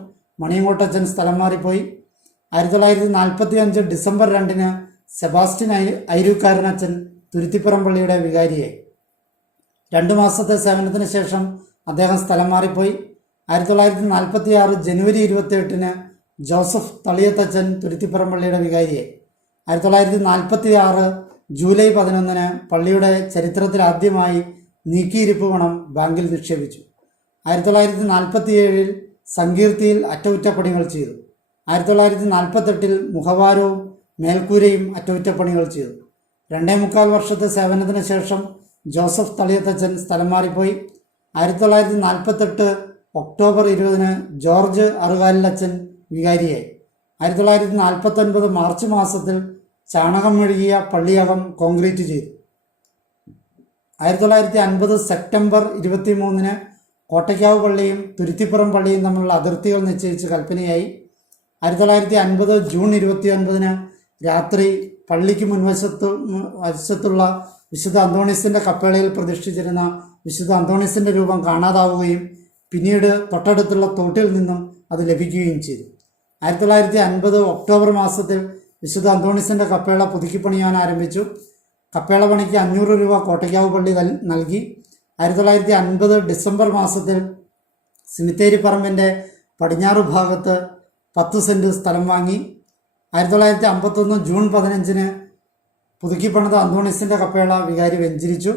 മണിയങ്കോട്ടച്ഛൻ സ്ഥലം മാറിപ്പോയി. 1945 ഡിസംബർ 2 സെബാസ്റ്റ്യൻ ഐരൂക്കാരൻ അച്ഛൻ തുരുത്തിപ്പുറം പള്ളിയുടെ വികാരിയായി. 2 മാസത്തെ സേവനത്തിന് ശേഷം അദ്ദേഹം സ്ഥലം മാറിപ്പോയി. 1946 ജനുവരി 28 ജോസഫ് തളിയത്തച്ഛൻ തുരുത്തിപ്പുറം പള്ളിയുടെ വികാരിയായി. 1946 ജൂലൈ 11 പള്ളിയുടെ ചരിത്രത്തിൽ ആദ്യമായി നീക്കിയിരിപ്പ് പണം ബാങ്കിൽ നിക്ഷേപിച്ചു. 1947 സങ്കീർത്തിയിൽ അറ്റകുറ്റപ്പണികൾ ചെയ്തു. 1948 മുഖവാരവും മേൽക്കൂരയും അറ്റകുറ്റപ്പണികൾ ചെയ്തു. 2.25 വർഷത്തെ സേവനത്തിന് ശേഷം ജോസഫ് തളിയത്തച്ഛൻ സ്ഥലം മാറിപ്പോയി. 1948 ഒക്ടോബർ 20 ജോർജ് അറുകാലിലച്ഛൻ വികാരിയായി. 1949 മാർച്ച് മാസത്തിൽ ചാണകം മെഴുകിയ പള്ളിയകം കോൺക്രീറ്റ് ചെയ്തു. 1950 സെപ്റ്റംബർ 23 കോട്ടയ്ക്കാവ് പള്ളിയും തുരുത്തിപ്പുറം പള്ളിയും തമ്മിലുള്ള അതിർത്തികൾ നിശ്ചയിച്ച് കൽപ്പനയായി. 1950 ജൂൺ 29 രാത്രി പള്ളിക്ക് വശത്തുള്ള വിശുദ്ധ അന്തോണീസിൻ്റെ കപ്പേളയിൽ പ്രതിഷ്ഠിച്ചിരുന്ന വിശുദ്ധ അന്തോണീസിൻ്റെ രൂപം കാണാതാവുകയും പിന്നീട് തൊട്ടടുത്തുള്ള തോട്ടിൽ നിന്നും അത് ലഭിക്കുകയും ചെയ്തു. 1950 ഒക്ടോബർ മാസത്തിൽ വിശുദ്ധ അന്തോണീസിൻ്റെ കപ്പേള പുതുക്കിപ്പണിയാൻ ആരംഭിച്ചു. കപ്പേള പണിക്ക് 500 രൂപ കോട്ടയ്ക്കാവ് പള്ളി നൽകി. 1950 ഡിസംബർ മാസത്തിൽ സിമിത്തേരി പറമ്പിൻ്റെ പടിഞ്ഞാറ് ഭാഗത്ത് 10 സെൻറ്റ് സ്ഥലം വാങ്ങി. 1951 ജൂൺ 15 പുതുക്കിപ്പണിത അന്തോണീസിൻ്റെ കപ്പേള വികാരി വെഞ്ചരിച്ചു.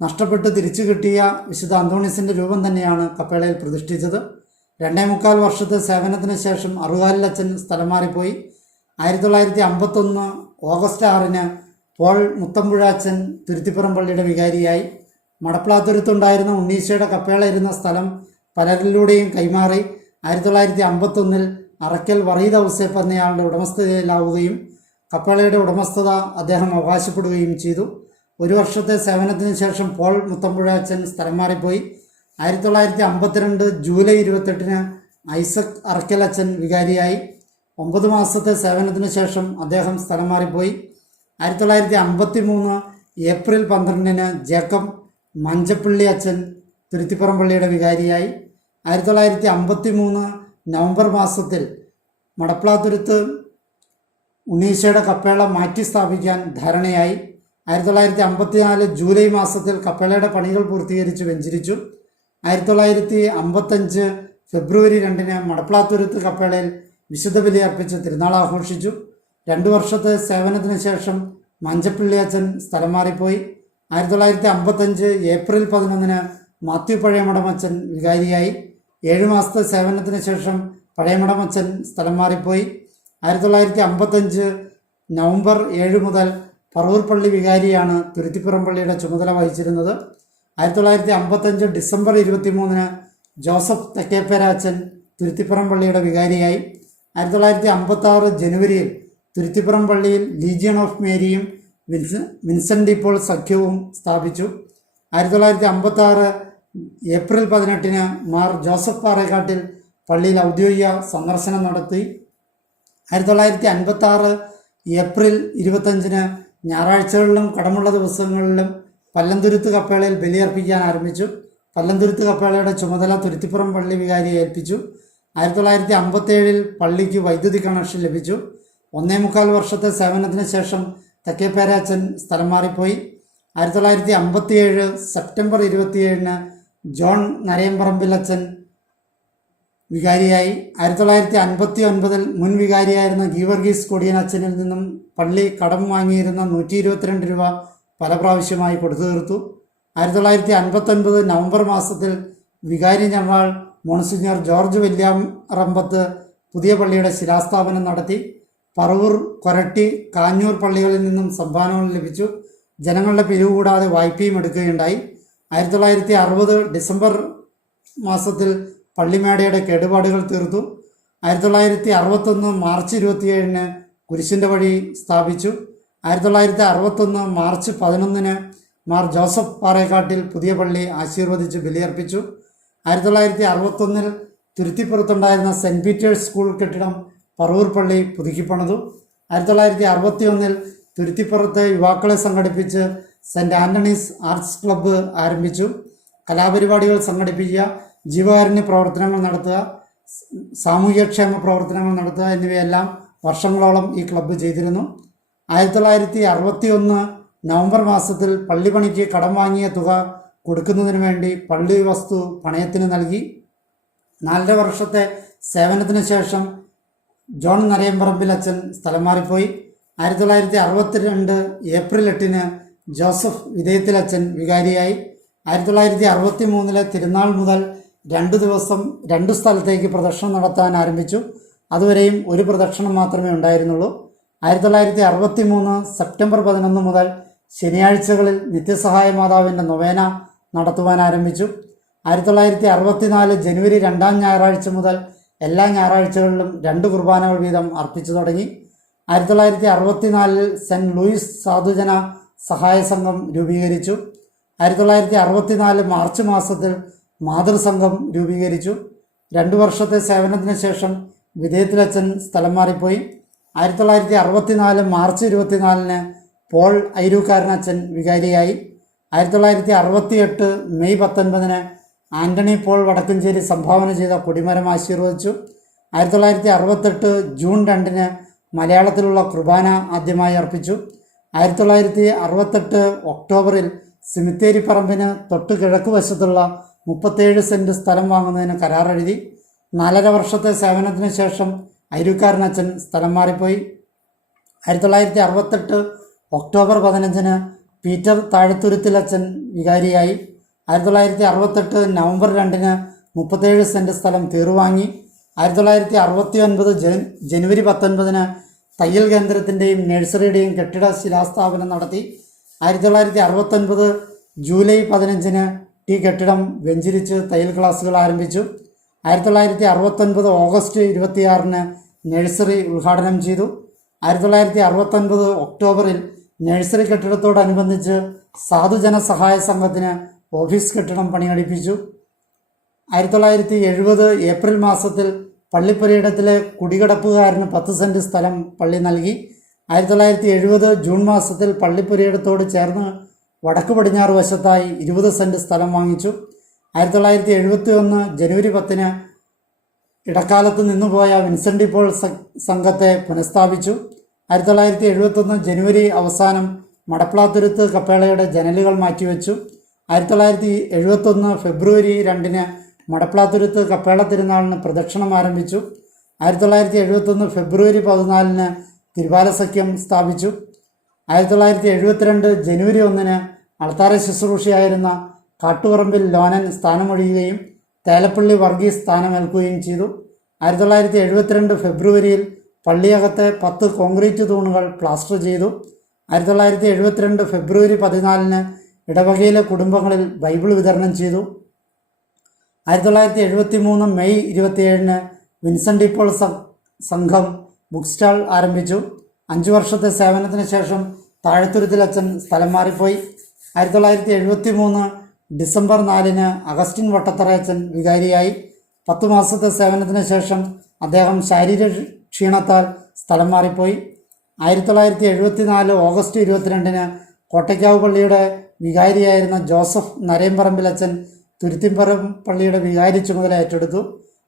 നഷ്ടപ്പെട്ട് തിരിച്ചു കിട്ടിയ വിശുദ്ധ അന്തോണീസിൻ്റെ രൂപം തന്നെയാണ് കപ്പേളയിൽ പ്രതിഷ്ഠിച്ചത്. 2.25 വർഷത്തെ സേവനത്തിന് ശേഷം അറുകാലിലച്ഛൻ സ്ഥലം മാറിപ്പോയി. 1951 ഓഗസ്റ്റ് 6 പോൾ മുത്തമ്പുഴാച്ചൻ തുരുത്തിപ്പുറം പള്ളിയുടെ വികാരിയായി. മടപ്ലാത്തുരുത്തുണ്ടായിരുന്ന ഉണ്ണീശയുടെ കപ്പേള ഇരുന്ന സ്ഥലം പലരിലൂടെയും കൈമാറി 1951 അറക്കൽ വറീദ് ഔസേപ്പ് എന്നയാളുടെ ഉടമസ്ഥതയിലാവുകയും കപ്പേളയുടെ ഉടമസ്ഥത അദ്ദേഹം അവകാശപ്പെടുകയും ചെയ്തു. 1 വർഷത്തെ സേവനത്തിന് ശേഷം പോൾ മുത്തമ്പുഴാച്ചൻ സ്ഥലം മാറിപ്പോയി. 1952 ജൂലൈ 28 ഐസക് അറക്കലച്ചൻ വികാരിയായി. 9 മാസത്തെ സേവനത്തിന് ശേഷം അദ്ദേഹം സ്ഥലം മാറിപ്പോയി. 1953 ഏപ്രിൽ 12 ജേക്കബ് മഞ്ചപ്പള്ളി അച്ഛൻ തുരുത്തിപ്പുറം പള്ളിയുടെ വികാരിയായി. 1953 നവംബർ മാസത്തിൽ മടപ്ലാത്തുരുത്ത് ഉണ്ണീശയുടെ കപ്പേള മാറ്റി സ്ഥാപിക്കാൻ ധാരണയായി. 1954 ജൂലൈ മാസത്തിൽ കപ്പേളയുടെ പണികൾ പൂർത്തീകരിച്ച് വെഞ്ചരിച്ചു. 1955 ഫെബ്രുവരി 2 മടപ്ലാത്തുരുത്ത് കപ്പേളയിൽ വിശുദ്ധ ബലി അർപ്പിച്ച് തിരുനാൾ ആഘോഷിച്ചു. 2 വർഷത്തെ സേവനത്തിന് ശേഷം മഞ്ചപ്പള്ളി അച്ഛൻ സ്ഥലം മാറിപ്പോയി. 1955 ഏപ്രിൽ 11 മാത്യു പഴയമടമച്ചൻ വികാരിയായി. 7 മാസത്തെ സേവനത്തിന് ശേഷം പഴയമടമച്ചൻ സ്ഥലം മാറിപ്പോയി. 1955 നവംബർ 7 മുതൽ പറവൂർ പള്ളി വികാരിയാണ് തുരുത്തിപ്പുറം പള്ളിയുടെ ചുമതല വഹിച്ചിരുന്നത്. 1955 ഡിസംബർ 23 ജോസഫ് തെക്കേപ്പേരാച്ചൻ തുരുത്തിപ്പുറം പള്ളിയുടെ വികാരിയായി. 1956 ജനുവരിയിൽ തുരുത്തിപ്പുറം പള്ളിയിൽ ലീജിയൺ ഓഫ് മേരിയും വിൻസെൻ്റ് ഡി പോൾ സഖ്യവും സ്ഥാപിച്ചു. 1956 ഏപ്രിൽ 18 മാർ ജോസഫ് പാറേക്കാട്ടിൽ പള്ളിയിൽ ഔദ്യോഗിക സന്ദർശനം നടത്തി. 1956 ഏപ്രിൽ 25 ഞായറാഴ്ചകളിലും കടമുള്ള ദിവസങ്ങളിലും പല്ലന്തുരുത്ത് കപ്പേളയിൽ ബലിയർപ്പിക്കാൻ ആരംഭിച്ചു. പല്ലന്തുരുത്ത് കപ്പേളയുടെ ചുമതല തുരുത്തിപ്പുറം പള്ളി വികാരിയെ ഏൽപ്പിച്ചു. 1957 പള്ളിക്ക് വൈദ്യുതി കണക്ഷൻ ലഭിച്ചു. 1.25 വർഷത്തെ സേവനത്തിന് ശേഷം തെക്കേപ്പേരാച്ചൻ സ്ഥലം മാറിപ്പോയി. 1957 സെപ്റ്റംബർ 27 ജോൺ നരയമ്പറമ്പിലച്ചൻ വികാരിയായി. 1959 മുൻ വികാരിയായിരുന്ന ഗീവർഗീസ് കൊടിയൻ അച്ഛനിൽ നിന്നും പള്ളി കടം വാങ്ങിയിരുന്ന 122 രൂപ പല പ്രാവശ്യമായി കൊടുത്തു തീർത്തു. 1959 നവംബർ മാസത്തിൽ വികാരി ജനറൽ മോൺസിഞ്ഞർ ജോർജ് വല്യാറമ്പത്ത് പുതിയ പള്ളിയുടെ ശിലാസ്ഥാപനം നടത്തി. പറവൂർ, കൊരട്ടി, കാഞ്ഞൂർ പള്ളികളിൽ നിന്നും സംഭാവനകൾ ലഭിച്ചു. ജനങ്ങളുടെ പിരിവ് കൂടാതെ വായ്പയും എടുക്കുകയുണ്ടായി. 1960 ഡിസംബർ മാസത്തിൽ പള്ളിമേടയുടെ കേടുപാടുകൾ തീർത്തു. 1961 മാർച്ച് 27 കുരിശിൻ്റെ വഴി സ്ഥാപിച്ചു. 1961 മാർച്ച് 11 മാർ ജോസഫ് പാറേക്കാട്ടിൽ പുതിയ പള്ളി ആശീർവദിച്ച് ബലിയർപ്പിച്ചു. 1961 തുരുത്തിപ്പുറത്തുണ്ടായിരുന്ന സെൻറ്റ് പീറ്റേഴ്സ് സ്കൂൾ കെട്ടിടം പറവൂർ പള്ളി പുതുക്കിപ്പണിതു. 1961 തുരുത്തിപ്പുറത്ത് യുവാക്കളെ സംഘടിപ്പിച്ച് സെൻറ്റ് ആൻ്റണീസ് ആർട്സ് ക്ലബ്ബ് ആരംഭിച്ചു. കലാപരിപാടികൾ സംഘടിപ്പിക്കുക, ജീവകാരുണ്യ പ്രവർത്തനങ്ങൾ നടത്തുക, സാമൂഹ്യക്ഷേമ പ്രവർത്തനങ്ങൾ നടത്തുക എന്നിവയെല്ലാം വർഷങ്ങളോളം ഈ ക്ലബ്ബ് ചെയ്തിരുന്നു. 1961 നവംബർ മാസത്തിൽ പള്ളിപ്പണിക്ക് കടം വാങ്ങിയ തുക കൊടുക്കുന്നതിന് വേണ്ടി പള്ളി വസ്തു പണയത്തിന് നൽകി. 4.5 വർഷത്തെ സേവനത്തിന് ശേഷം ജോൺ നരയമ്പറമ്പിലച്ചൻ സ്ഥലം മാറിപ്പോയി. 1962 ഏപ്രിൽ 8 ജോസഫ് വിധേയത്തിലച്ചൻ വികാരിയായി. 1963 തിരുനാൾ മുതൽ 2 ദിവസം 2 സ്ഥലത്തേക്ക് പ്രദക്ഷിണം നടത്താൻ ആരംഭിച്ചു. അതുവരെയും ഒരു പ്രദക്ഷിണം മാത്രമേ ഉണ്ടായിരുന്നുള്ളൂ. 1963 സെപ്റ്റംബർ 11 മുതൽ ശനിയാഴ്ചകളിൽ നിത്യസഹായ മാതാവിൻ്റെ നൊവേന നടത്തുവാൻ ആരംഭിച്ചു. 1964 ജനുവരി 2 ഞായറാഴ്ച മുതൽ എല്ലാ ഞായറാഴ്ചകളിലും 2 കുർബാനകൾ വീതം അർപ്പിച്ചു തുടങ്ങി. 1964 സെൻറ്റ് ലൂയിസ് സാധുജന സഹായ സംഘം രൂപീകരിച്ചു. 1964 മാർച്ച് മാസത്തിൽ മാതൃസംഘം രൂപീകരിച്ചു. 2 വർഷത്തെ സേവനത്തിന് ശേഷം വിധേയത്തിലച്ചൻ സ്ഥലം മാറിപ്പോയി. 1964 മാർച്ച് 24 പോൾ ഐരൂക്കാരനച്ചൻ വികാരിയായി. 1968 മെയ് 19 ആൻ്റണി പോൾ വടക്കഞ്ചേരി സംഭാവന ചെയ്ത കൊടിമരം ആശീർവദിച്ചു. 1968 ജൂൺ 2 മലയാളത്തിലുള്ള കുർബാന ആദ്യമായി അർപ്പിച്ചു. 1968 ഒക്ടോബറിൽ സിമിത്തേരി പറമ്പിന് തൊട്ട് കിഴക്ക് വശത്തുള്ള 37 സെൻറ്റ് സ്ഥലം വാങ്ങുന്നതിന് കരാറെഴുതി. 4.5 വർഷത്തെ സേവനത്തിന് ശേഷം ഐരൂക്കാരനച്ചൻ സ്ഥലം മാറിപ്പോയി. 1968 ഒക്ടോബർ 15 പീറ്റർ താഴത്തുരുത്തിലച്ചൻ വികാരിയായി. 1968 നവംബർ 2 37 സെൻറ്റ് സ്ഥലം തീർവാങ്ങി. 1969 ജനുവരി 19 തയ്യൽ കേന്ദ്രത്തിൻ്റെയും നഴ്സറിയുടെയും കെട്ടിട ശിലാസ്ഥാപനം നടത്തി. 1969 ജൂലൈ 15 ഈ കെട്ടിടം വെഞ്ചരിച്ച് തയ്യൽ ക്ലാസുകൾ ആരംഭിച്ചു. 1969 ഓഗസ്റ്റ് 26 നഴ്സറി ഉദ്ഘാടനം ചെയ്തു. 1969 ഒക്ടോബറിൽ നഴ്സറി കെട്ടിടത്തോടനുബന്ധിച്ച് സാധുജന സഹായ സംഘത്തിന് ഓഫീസ് കെട്ടിടം പണികഴിപ്പിച്ചു. 1970 ഏപ്രിൽ മാസത്തിൽ പള്ളിപ്പുരയിടത്തിലെ കുടികിടപ്പുകാരന് 10 സെൻറ്റ് സ്ഥലം പള്ളി നൽകി. 1970 ജൂൺ മാസത്തിൽ പള്ളിപ്പുരയിടത്തോട് ചേർന്ന് വടക്ക് പടിഞ്ഞാറ് വശത്തായി 20 സെൻറ്റ് സ്ഥലം വാങ്ങിച്ചു. 1971 ജനുവരി 10 ഇടക്കാലത്ത് നിന്നുപോയ വിൻസെൻ്റ് ഡി പോൾ സംഘത്തെ പുനഃസ്ഥാപിച്ചു. 1971 ജനുവരി അവസാനം മടപ്ലാത്തുരുത്ത് കപ്പേളയുടെ ജനലുകൾ മാറ്റിവെച്ചു. 1971 ഫെബ്രുവരി 2 മടപ്ലാത്തുരുത്ത് കപ്പേള തിരുനാളിന് പ്രദക്ഷിണം ആരംഭിച്ചു. 1971 ഫെബ്രുവരി 14 തിരുവാല സഖ്യം സ്ഥാപിച്ചു. 1972 ജനുവരി 1 അൾത്താര ശുശ്രൂഷയായിരുന്ന കാട്ടുപറമ്പിൽ ലോനൻ സ്ഥാനമൊഴിയുകയും തേലപ്പള്ളി വർഗീസ് സ്ഥാനമേൽക്കുകയും ചെയ്തു. 1972 ഫെബ്രുവരിയിൽ പള്ളിയകത്തെ 10 കോൺക്രീറ്റ് തൂണുകൾ പ്ലാസ്റ്റർ ചെയ്തു. 1972 ഫെബ്രുവരി 14 ഇടവകയിലെ കുടുംബങ്ങളിൽ ബൈബിൾ വിതരണം ചെയ്തു. 1973 മെയ് 27 വിൻസെൻ്റ് ഇപ്പോൾ സംഘം ബുക്ക് സ്റ്റാൾ ആരംഭിച്ചു. 5 വർഷത്തെ സേവനത്തിന് ശേഷം താഴത്തുരുത്തിൽ അച്ഛൻ സ്ഥലം മാറിപ്പോയി. 1973 ഡിസംബർ 4 അഗസ്റ്റിൻ വട്ടത്തറ അച്ഛൻ വികാരിയായി. 10 മാസത്തെ സേവനത്തിന് ശേഷം അദ്ദേഹം ശാരീരിക ക്ഷീണത്താൽ സ്ഥലം മാറിപ്പോയി. 1974 ഓഗസ്റ്റ് 22 കോട്ടയ്ക്കാവ് പള്ളിയുടെ വികാരിയായിരുന്ന ജോസഫ് നരേമ്പറമ്പിൽ അച്ഛൻ തുരുത്തിപ്പുറം പള്ളിയുടെ വികാരി ചുമതല ഏറ്റെടുത്തു.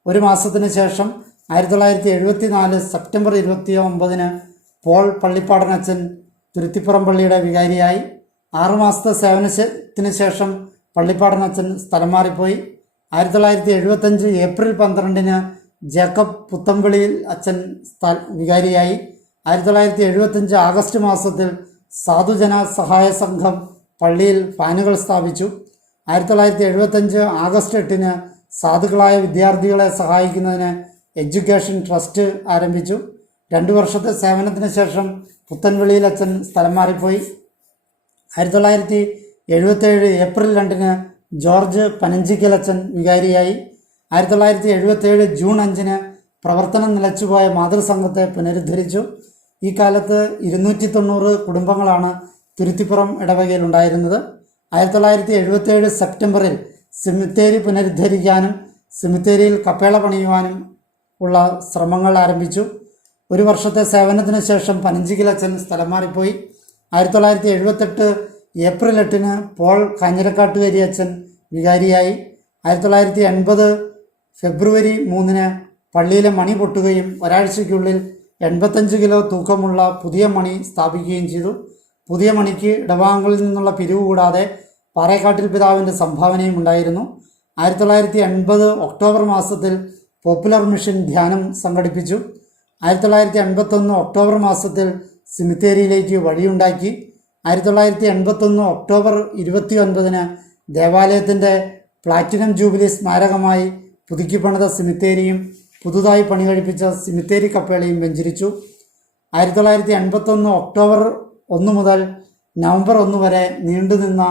1 മാസത്തിന് ശേഷം 1974 സെപ്റ്റംബർ 29 പോൾ പള്ളിപ്പാടൻ അച്ഛൻ തുരുത്തിപ്പുറം പള്ളിയുടെ വികാരിയായി. 6 മാസത്തെ സേവനത്തിന് ശേഷം പള്ളിപ്പാടൻ അച്ഛൻ സ്ഥലം മാറിപ്പോയി. 1975 ഏപ്രിൽ 12 ജേക്കബ് പുത്തമ്പള്ളിയിൽ അച്ഛൻ വികാരിയായി. 1975 ആഗസ്റ്റ് മാസത്തിൽ സാധുജന സഹായ സംഘം പള്ളിയിൽ ഫാനുകൾ സ്ഥാപിച്ചു. 1975 ആഗസ്റ്റ് 8 സാധുക്കളായ വിദ്യാർത്ഥികളെ സഹായിക്കുന്നതിന് എഡ്യൂക്കേഷൻ ട്രസ്റ്റ് ആരംഭിച്ചു. 2 വർഷത്തെ സേവനത്തിന് ശേഷം പുത്തൻവെളിയിൽ അച്ഛൻ സ്ഥലം മാറിപ്പോയി. 1977 ഏപ്രിൽ 2 ജോർജ് പനഞ്ചിക്കൽ അച്ഛൻ വികാരിയായി. 1977 ജൂൺ 5 പ്രവർത്തനം നിലച്ചുപോയ മാതൃസംഘത്തെ പുനരുദ്ധരിച്ചു. ഈ കാലത്ത് 290 കുടുംബങ്ങളാണ് തുരുത്തിപ്പുറം ഇടവകയിൽ ഉണ്ടായിരുന്നത്. 1977 സെപ്റ്റംബറിൽ സെമിത്തേരി പുനരുദ്ധരിക്കാനും സെമിത്തേരിയിൽ കപ്പേള പണിയുവാനും ഉള്ള ശ്രമങ്ങൾ ആരംഭിച്ചു. 1 വർഷത്തെ സേവനത്തിന് ശേഷം പനഞ്ചിക്കൽ അച്ഛൻ സ്ഥലം മാറിപ്പോയി. 1978 ഏപ്രിൽ 8 പോൾ കാഞ്ഞിരക്കാട്ടുകരി അച്ഛൻ വികാരിയായി. 1980 ഫെബ്രുവരി 3 പള്ളിയിലെ മണി പൊട്ടുകയും ഒരാഴ്ചയ്ക്കുള്ളിൽ 85 കിലോ തൂക്കമുള്ള പുതിയ മണി സ്ഥാപിക്കുകയും ചെയ്തു. പുതിയ മണിക്ക് ഇടവാങ്ങളിൽ നിന്നുള്ള പിരിവ് കൂടാതെ പാറേക്കാട്ടിൽ പിതാവിൻ്റെ സംഭാവനയും ഉണ്ടായിരുന്നു. 1980 ഒക്ടോബർ മാസത്തിൽ പോപ്പുലർ മിഷൻ ധ്യാനം സംഘടിപ്പിച്ചു. 1981 ഒക്ടോബർ മാസത്തിൽ സിമിത്തേരിയിലേക്ക് വഴിയുണ്ടാക്കി. 1981 ഒക്ടോബർ 29 ദേവാലയത്തിൻ്റെ പ്ലാറ്റിനം ജൂബിലി സ്മാരകമായി പുതുക്കിപ്പണിത സിമിത്തേരിയും പുതുതായി പണി കഴിപ്പിച്ച സിമിത്തേരി കപ്പേളയും വെഞ്ചരിച്ചു. 1981 ഒക്ടോബർ 1 മുതൽ നവംബർ 1 വരെ നീണ്ടുനിന്ന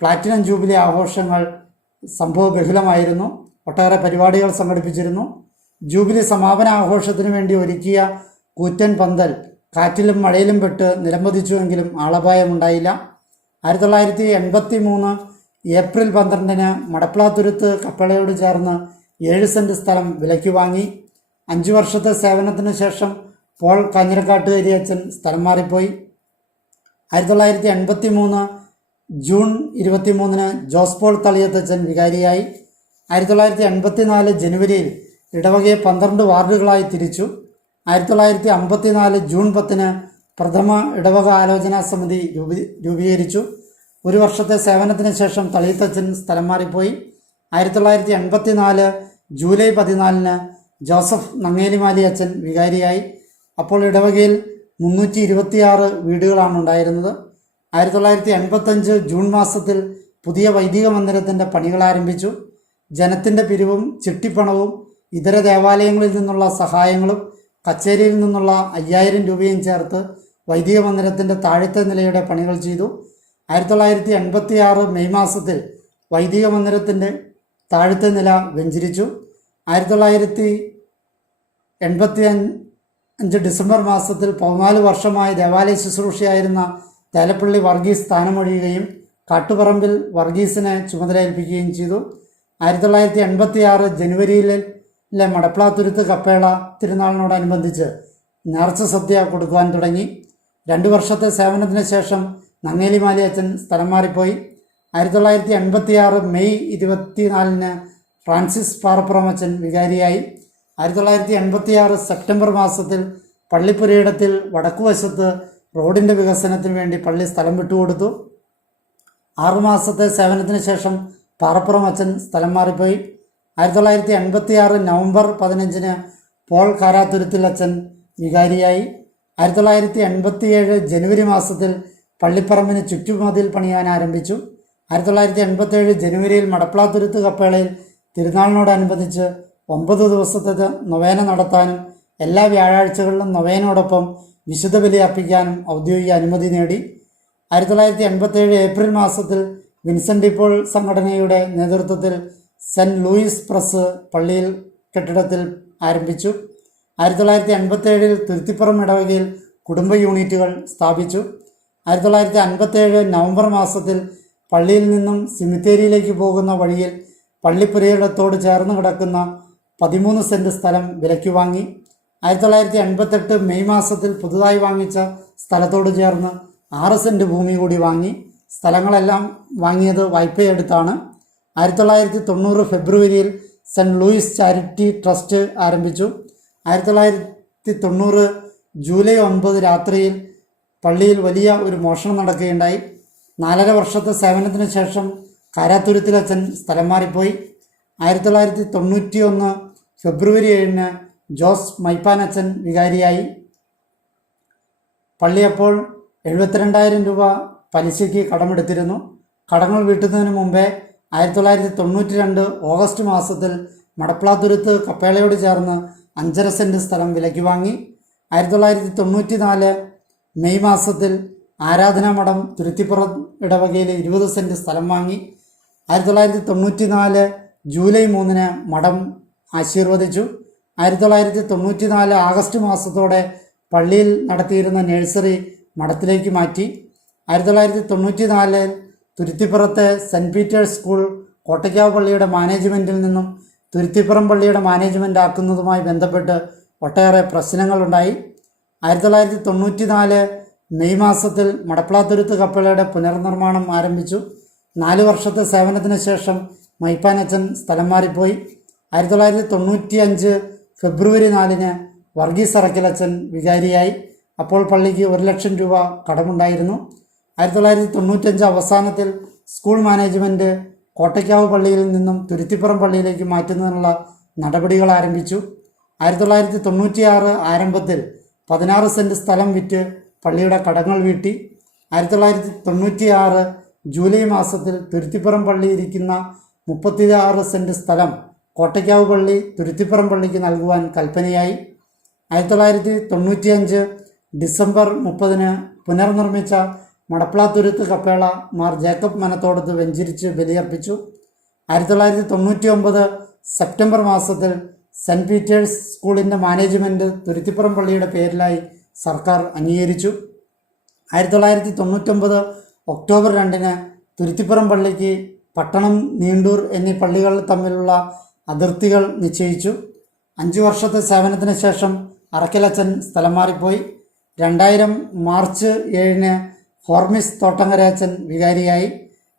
പ്ലാറ്റിനം ജൂബിലി ആഘോഷങ്ങൾ സംഭവബഹുലമായിരുന്നു. ഒട്ടേറെ പരിപാടികൾ സംഘടിപ്പിച്ചിരുന്നു. ജൂബിലി സമാപന ആഘോഷത്തിന് വേണ്ടി ഒരുക്കിയ കൂറ്റൻ പന്തൽ കാറ്റിലും മഴയിലും പെട്ട് നിലംപതിച്ചുവെങ്കിലും ആളപായമുണ്ടായില്ല. 1983 ഏപ്രിൽ 12 മടപ്ലാത്തുരുത്ത് കപ്പളയോട് ചേർന്ന് 7 സെൻറ്റ് സ്ഥലം വിലയ്ക്ക് വാങ്ങി. 5 വർഷത്തെ സേവനത്തിന് ശേഷം പോൾ കാഞ്ഞിരക്കാട്ടുകരി അച്ഛൻ സ്ഥലം മാറിപ്പോയി. 1983 ജൂൺ 23 ജോസ് പോൾ തളിയത്തച്ഛൻ വികാരിയായി. 1984 ജനുവരിയിൽ ഇടവകയെ 12 വാർഡുകളായി തിരിച്ചു. 1954 ജൂൺ 10 പ്രഥമ ഇടവക ആലോചനാ സമിതി രൂപീകരിച്ചു. 1 വർഷത്തെ സേവനത്തിന് ശേഷം തളിയത്തച്ഛൻ സ്ഥലം മാറിപ്പോയി. 1984 ജൂലൈ 14 ജോസഫ് നങ്ങേലിമാലി അച്ഛൻ വികാരിയായി. അപ്പോൾ ഇടവകയിൽ 326 വീടുകളാണ് ഉണ്ടായിരുന്നത്. 1985 ജൂൺ മാസത്തിൽ പുതിയ വൈദിക മന്ദിരത്തിൻ്റെ പണികൾ ആരംഭിച്ചു. ജനത്തിൻ്റെ പിരിവും ചിട്ടിപ്പണവും ഇതര ദേവാലയങ്ങളിൽ നിന്നുള്ള സഹായങ്ങളും കച്ചേരിയിൽ നിന്നുള്ള 5000 രൂപയും ചേർത്ത് വൈദിക മന്ദിരത്തിൻ്റെ താഴത്തെ നിലയുടെ പണികൾ ചെയ്തു. 1986 മെയ് മാസത്തിൽ വൈദിക മന്ദിരത്തിൻ്റെ താഴത്തെ നില വെഞ്ചരിച്ചു. 1985 ഡിസംബർ മാസത്തിൽ 14 വർഷമായി ദേവാലയ ശുശ്രൂഷയായിരുന്ന തേലപ്പള്ളി വർഗീസ് സ്ഥാനമൊഴിയുകയും കാട്ടുപറമ്പിൽ വർഗീസിനെ ചുമതലയേൽപ്പിക്കുകയും ചെയ്തു. 1986 ജനുവരിയിലെ മടപ്ലാത്തുരുത്ത് കപ്പേള തിരുനാളിനോടനുബന്ധിച്ച് നേർച്ച സദ്യ കൊടുക്കുവാൻ തുടങ്ങി. 2 വർഷത്തെ സേവനത്തിന് ശേഷം നങ്ങേലിമാലി അച്ഛൻ സ്ഥലം മാറിപ്പോയി. 1986 മെയ് 24 ഫ്രാൻസിസ് പാറപ്പുറം അച്ഛൻ വികാരിയായി. 1986 സെപ്റ്റംബർ മാസത്തിൽ പള്ളിപ്പുരയിടത്തിൽ വടക്കുവശത്ത് റോഡിൻ്റെ വികസനത്തിന് വേണ്ടി പള്ളി സ്ഥലം വിട്ടുകൊടുത്തു. 6 മാസത്തെ സേവനത്തിന് ശേഷം പാറപ്പുറം അച്ഛൻ സ്ഥലം മാറിപ്പോയി. 1986 നവംബർ 15 പോൾ കാരാത്തുരുത്തിൽ അച്ഛൻ വികാരിയായി. 1987 ജനുവരി മാസത്തിൽ പള്ളിപ്പറമ്പിന് ചുറ്റുമതിൽ പണിയാൻ ആരംഭിച്ചു. 1987 ജനുവരിയിൽ മടപ്ലാത്തുരുത്ത് കപ്പേളയിൽ തിരുനാളിനോടനുബന്ധിച്ച് 9 ദിവസത്തെ നൊവേന നടത്താനും എല്ലാ വ്യാഴാഴ്ചകളിലും നൊവേനോടൊപ്പം വിശുദ്ധ ബലി അർപ്പിക്കാനും ഔദ്യോഗിക അനുമതി നേടി. 1987 ഏപ്രിൽ മാസത്തിൽ വിൻസെൻ്റ് ഇപ്പോൾ സംഘടനയുടെ നേതൃത്വത്തിൽ സെൻറ്റ് ലൂയിസ് പ്രസ് പള്ളിയിൽ കെട്ടിടത്തിൽ ആരംഭിച്ചു. 1987 തുരുത്തിപ്പുറം ഇടവകയിൽ കുടുംബ യൂണിറ്റുകൾ സ്ഥാപിച്ചു. 1957 നവംബർ മാസത്തിൽ പള്ളിയിൽ നിന്നും സിമിത്തേരിയിലേക്ക് പോകുന്ന വഴിയിൽ പള്ളിപ്പുരയിടത്തോട് ചേർന്ന് കിടക്കുന്ന 13 സെൻറ്റ് സ്ഥലം വിലയ്ക്ക് വാങ്ങി. 1988 മെയ് മാസത്തിൽ പുതുതായി വാങ്ങിച്ച സ്ഥലത്തോട് ചേർന്ന് 6 സെൻറ്റ് ഭൂമി കൂടി വാങ്ങി. സ്ഥലങ്ങളെല്ലാം വാങ്ങിയത് വായ്പയെടുത്താണ്. 1990 ഫെബ്രുവരിയിൽ സെൻറ്റ് ലൂയിസ് ചാരിറ്റി ട്രസ്റ്റ് ആരംഭിച്ചു. 1990 ജൂലൈ 9 രാത്രിയിൽ പള്ളിയിൽ വലിയ ഒരു മോഷണം നടക്കുകയുണ്ടായി. 4.5 വർഷത്തെ സേവനത്തിന് ശേഷം കാരാത്തുരുത്തിലച്ചൻ സ്ഥലം മാറിപ്പോയി. 1991 ഫെബ്രുവരി 7 ജോസ് മൈപ്പാനച്ചൻ വികാരിയായി. പള്ളി അപ്പോൾ 72,000 രൂപ പലിശയ്ക്ക് കടമെടുത്തിരുന്നു. കടങ്ങൾ വീട്ടുന്നതിന് മുമ്പേ 1992 ഓഗസ്റ്റ് മാസത്തിൽ മടപ്ലാത്തുരുത്ത് കപ്പേളയോട് ചേർന്ന് 5.5 സെൻറ്റ് സ്ഥലം വിലയ്ക്ക് വാങ്ങി. 1994 മെയ് മാസത്തിൽ ആരാധനാമഠം തുരുത്തിപ്പുറം ഇടവകയിൽ 20 സെൻറ്റ് സ്ഥലം വാങ്ങി. 1994 ജൂലൈ 3 മഠം ആശീർവദിച്ചു. 1994 ആഗസ്റ്റ് മാസത്തോടെ പള്ളിയിൽ നടത്തിയിരുന്ന നഴ്സറി മഠത്തിലേക്ക് മാറ്റി. 1994 തുരുത്തിപ്പുറത്തെ സെൻറ്റ് പീറ്റേഴ്സ് സ്കൂൾ കോട്ടയ്ക്കാവ് പള്ളിയുടെ മാനേജ്മെൻറ്റിൽ നിന്നും തുരുത്തിപ്പുറം പള്ളിയുടെ മാനേജ്മെൻ്റ് ആക്കുന്നതുമായി ബന്ധപ്പെട്ട് ഒട്ടേറെ പ്രശ്നങ്ങളുണ്ടായി. 1994 മെയ് മാസത്തിൽ മടപ്ലാത്തുരുത്ത് കപ്പേളയുടെ പുനർനിർമ്മാണം ആരംഭിച്ചു. 4 വർഷത്തെ സേവനത്തിന് ശേഷം മൈപ്പാനച്ചൻ സ്ഥലം മാറിപ്പോയി. 1995 ഫെബ്രുവരി 4 വർഗീസ് അറക്കലച്ചൻ വികാരിയായി. അപ്പോൾ പള്ളിക്ക് 1 ലക്ഷം രൂപ കടമുണ്ടായിരുന്നു. 1995 അവസാനത്തിൽ സ്കൂൾ മാനേജ്മെൻറ്റ് കോട്ടയ്ക്കാവ് പള്ളിയിൽ നിന്നും തുരുത്തിപ്പുറം പള്ളിയിലേക്ക് മാറ്റുന്നതിനുള്ള നടപടികൾ ആരംഭിച്ചു. 1996 ആരംഭത്തിൽ 16 സെൻറ്റ് സ്ഥലം വിറ്റ് പള്ളിയുടെ കടങ്ങൾ വീട്ടി. 1996 ജൂലൈ മാസത്തിൽ തുരുത്തിപ്പുറം പള്ളി ഇരിക്കുന്ന 36 സെൻറ്റ് സ്ഥലം കോട്ടയ്ക്കാവ് പള്ളി തുരുത്തിപ്പുറം പള്ളിക്ക് നൽകുവാൻ കൽപ്പനയായി. 1995 ഡിസംബർ 30 പുനർനിർമ്മിച്ച മടപ്ലാത്തുരുത്ത് കപ്പേള മാർ ജേക്കബ് മനത്തോടത്ത് വെഞ്ചരിച്ച് ബലിയർപ്പിച്ചു. 1999 സെപ്റ്റംബർ മാസത്തിൽ സെൻറ്റ് പീറ്റേഴ്സ് സ്കൂളിൻ്റെ മാനേജ്മെൻറ്റ് തുരുത്തിപ്പുറം പള്ളിയുടെ പേരിലായി സർക്കാർ അംഗീകരിച്ചു. 1999 ഒക്ടോബർ 2 തുരുത്തിപ്പുറം പള്ളിക്ക് പട്ടണം, നീണ്ടൂർ എന്നീ പള്ളികൾ തമ്മിലുള്ള അതിർത്തികൾ നിശ്ചയിച്ചു. 5 വർഷത്തെ സേവനത്തിന് ശേഷം അറക്കലച്ചൻ സ്ഥലം മാറിപ്പോയി. 2000 മാർച്ച് 7 ഹോർമിസ് തോട്ടങ്കരച്ചൻ വികാരിയായി.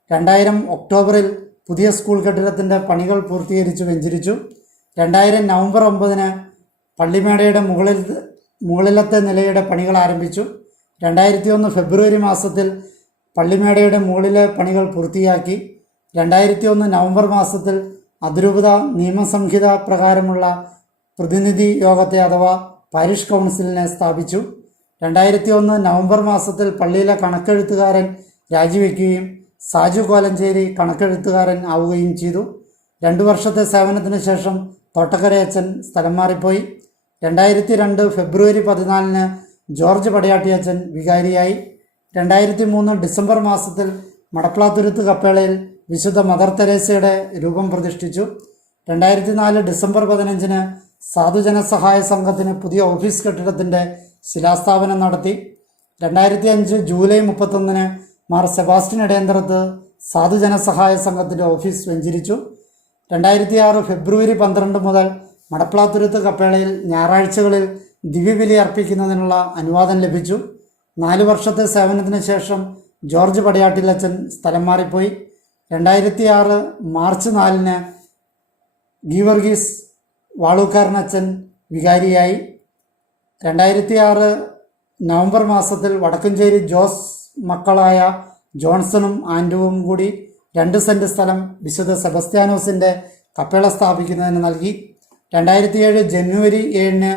2000 ഒക്ടോബറിൽ പുതിയ സ്കൂൾ കെട്ടിടത്തിൻ്റെ പണികൾ പൂർത്തീകരിച്ച് വെഞ്ചരിച്ചു. 2000 നവംബർ 9 പള്ളിമേടയുടെ മുകളിലത്തെ നിലയുടെ പണികൾ ആരംഭിച്ചു. 2001 ഫെബ്രുവരി മാസത്തിൽ പള്ളിമേടയുടെ മുകളിലെ പണികൾ പൂർത്തിയാക്കി. 2001 നവംബർ മാസത്തിൽ അതിരൂപത നിയമസംഹിത പ്രകാരമുള്ള പ്രതിനിധി യോഗത്തെ അഥവാ പാരിഷ് കൗൺസിലിനെ സ്ഥാപിച്ചു. 2001 നവംബർ മാസത്തിൽ പള്ളിയിലെ കണക്കെഴുത്തുകാരൻ രാജിവെക്കുകയും സാജു കോലഞ്ചേരി കണക്കെഴുത്തുകാരൻ ആവുകയും ചെയ്തു. 2 വർഷത്തെ സേവനത്തിന് ശേഷം തോട്ടക്കരയച്ചൻ സ്ഥലം മാറിപ്പോയി. 2002 ഫെബ്രുവരി 14 ജോർജ് പടയാട്ടിയച്ചൻ വികാരിയായി. 2003 ഡിസംബർ മാസത്തിൽ മടപ്ലാത്തുരുത്ത് കപ്പേളയിൽ വിശുദ്ധ മദർ തെരേസയുടെ രൂപം പ്രതിഷ്ഠിച്ചു. 2004 ഡിസംബർ 15 സാധുജന സഹായ സംഘത്തിന് പുതിയ ഓഫീസ് കെട്ടിടത്തിൻ്റെ ശിലാസ്ഥാപനം നടത്തി. 2005 ജൂലൈ 31 മാർ സെബാസ്റ്റ്യൻ ഇടയന്ത്രത്ത് സാധുജന സഹായ സംഘത്തിൻ്റെ ഓഫീസ് വെഞ്ചരിച്ചു. 2006 ഫെബ്രുവരി 12 മുതൽ മടപ്ലാത്തുരുത്ത് കപ്പേളയിൽ ഞായറാഴ്ചകളിൽ ദിവ്യബലി അർപ്പിക്കുന്നതിനുള്ള അനുവാദം ലഭിച്ചു. 4 വർഷത്തെ സേവനത്തിന് ശേഷം ജോർജ് പടയാട്ടിലച്ചൻ സ്ഥലം മാറിപ്പോയി. 2006 മാർച്ച് 4 ഗീവർഗീസ് വാളൂക്കാരനച്ചൻ വികാരിയായി. 2006 നവംബർ മാസത്തിൽ വടക്കഞ്ചേരി ജോസ് മക്കളായ ജോൺസണും ആൻഡുവും കൂടി 2 സെൻറ്റ് സ്ഥലം വിശുദ്ധ സെബസ്ത്യാനോസിൻ്റെ കപ്പേള സ്ഥാപിക്കുന്നതിന് നൽകി. 2007 ജനുവരി 7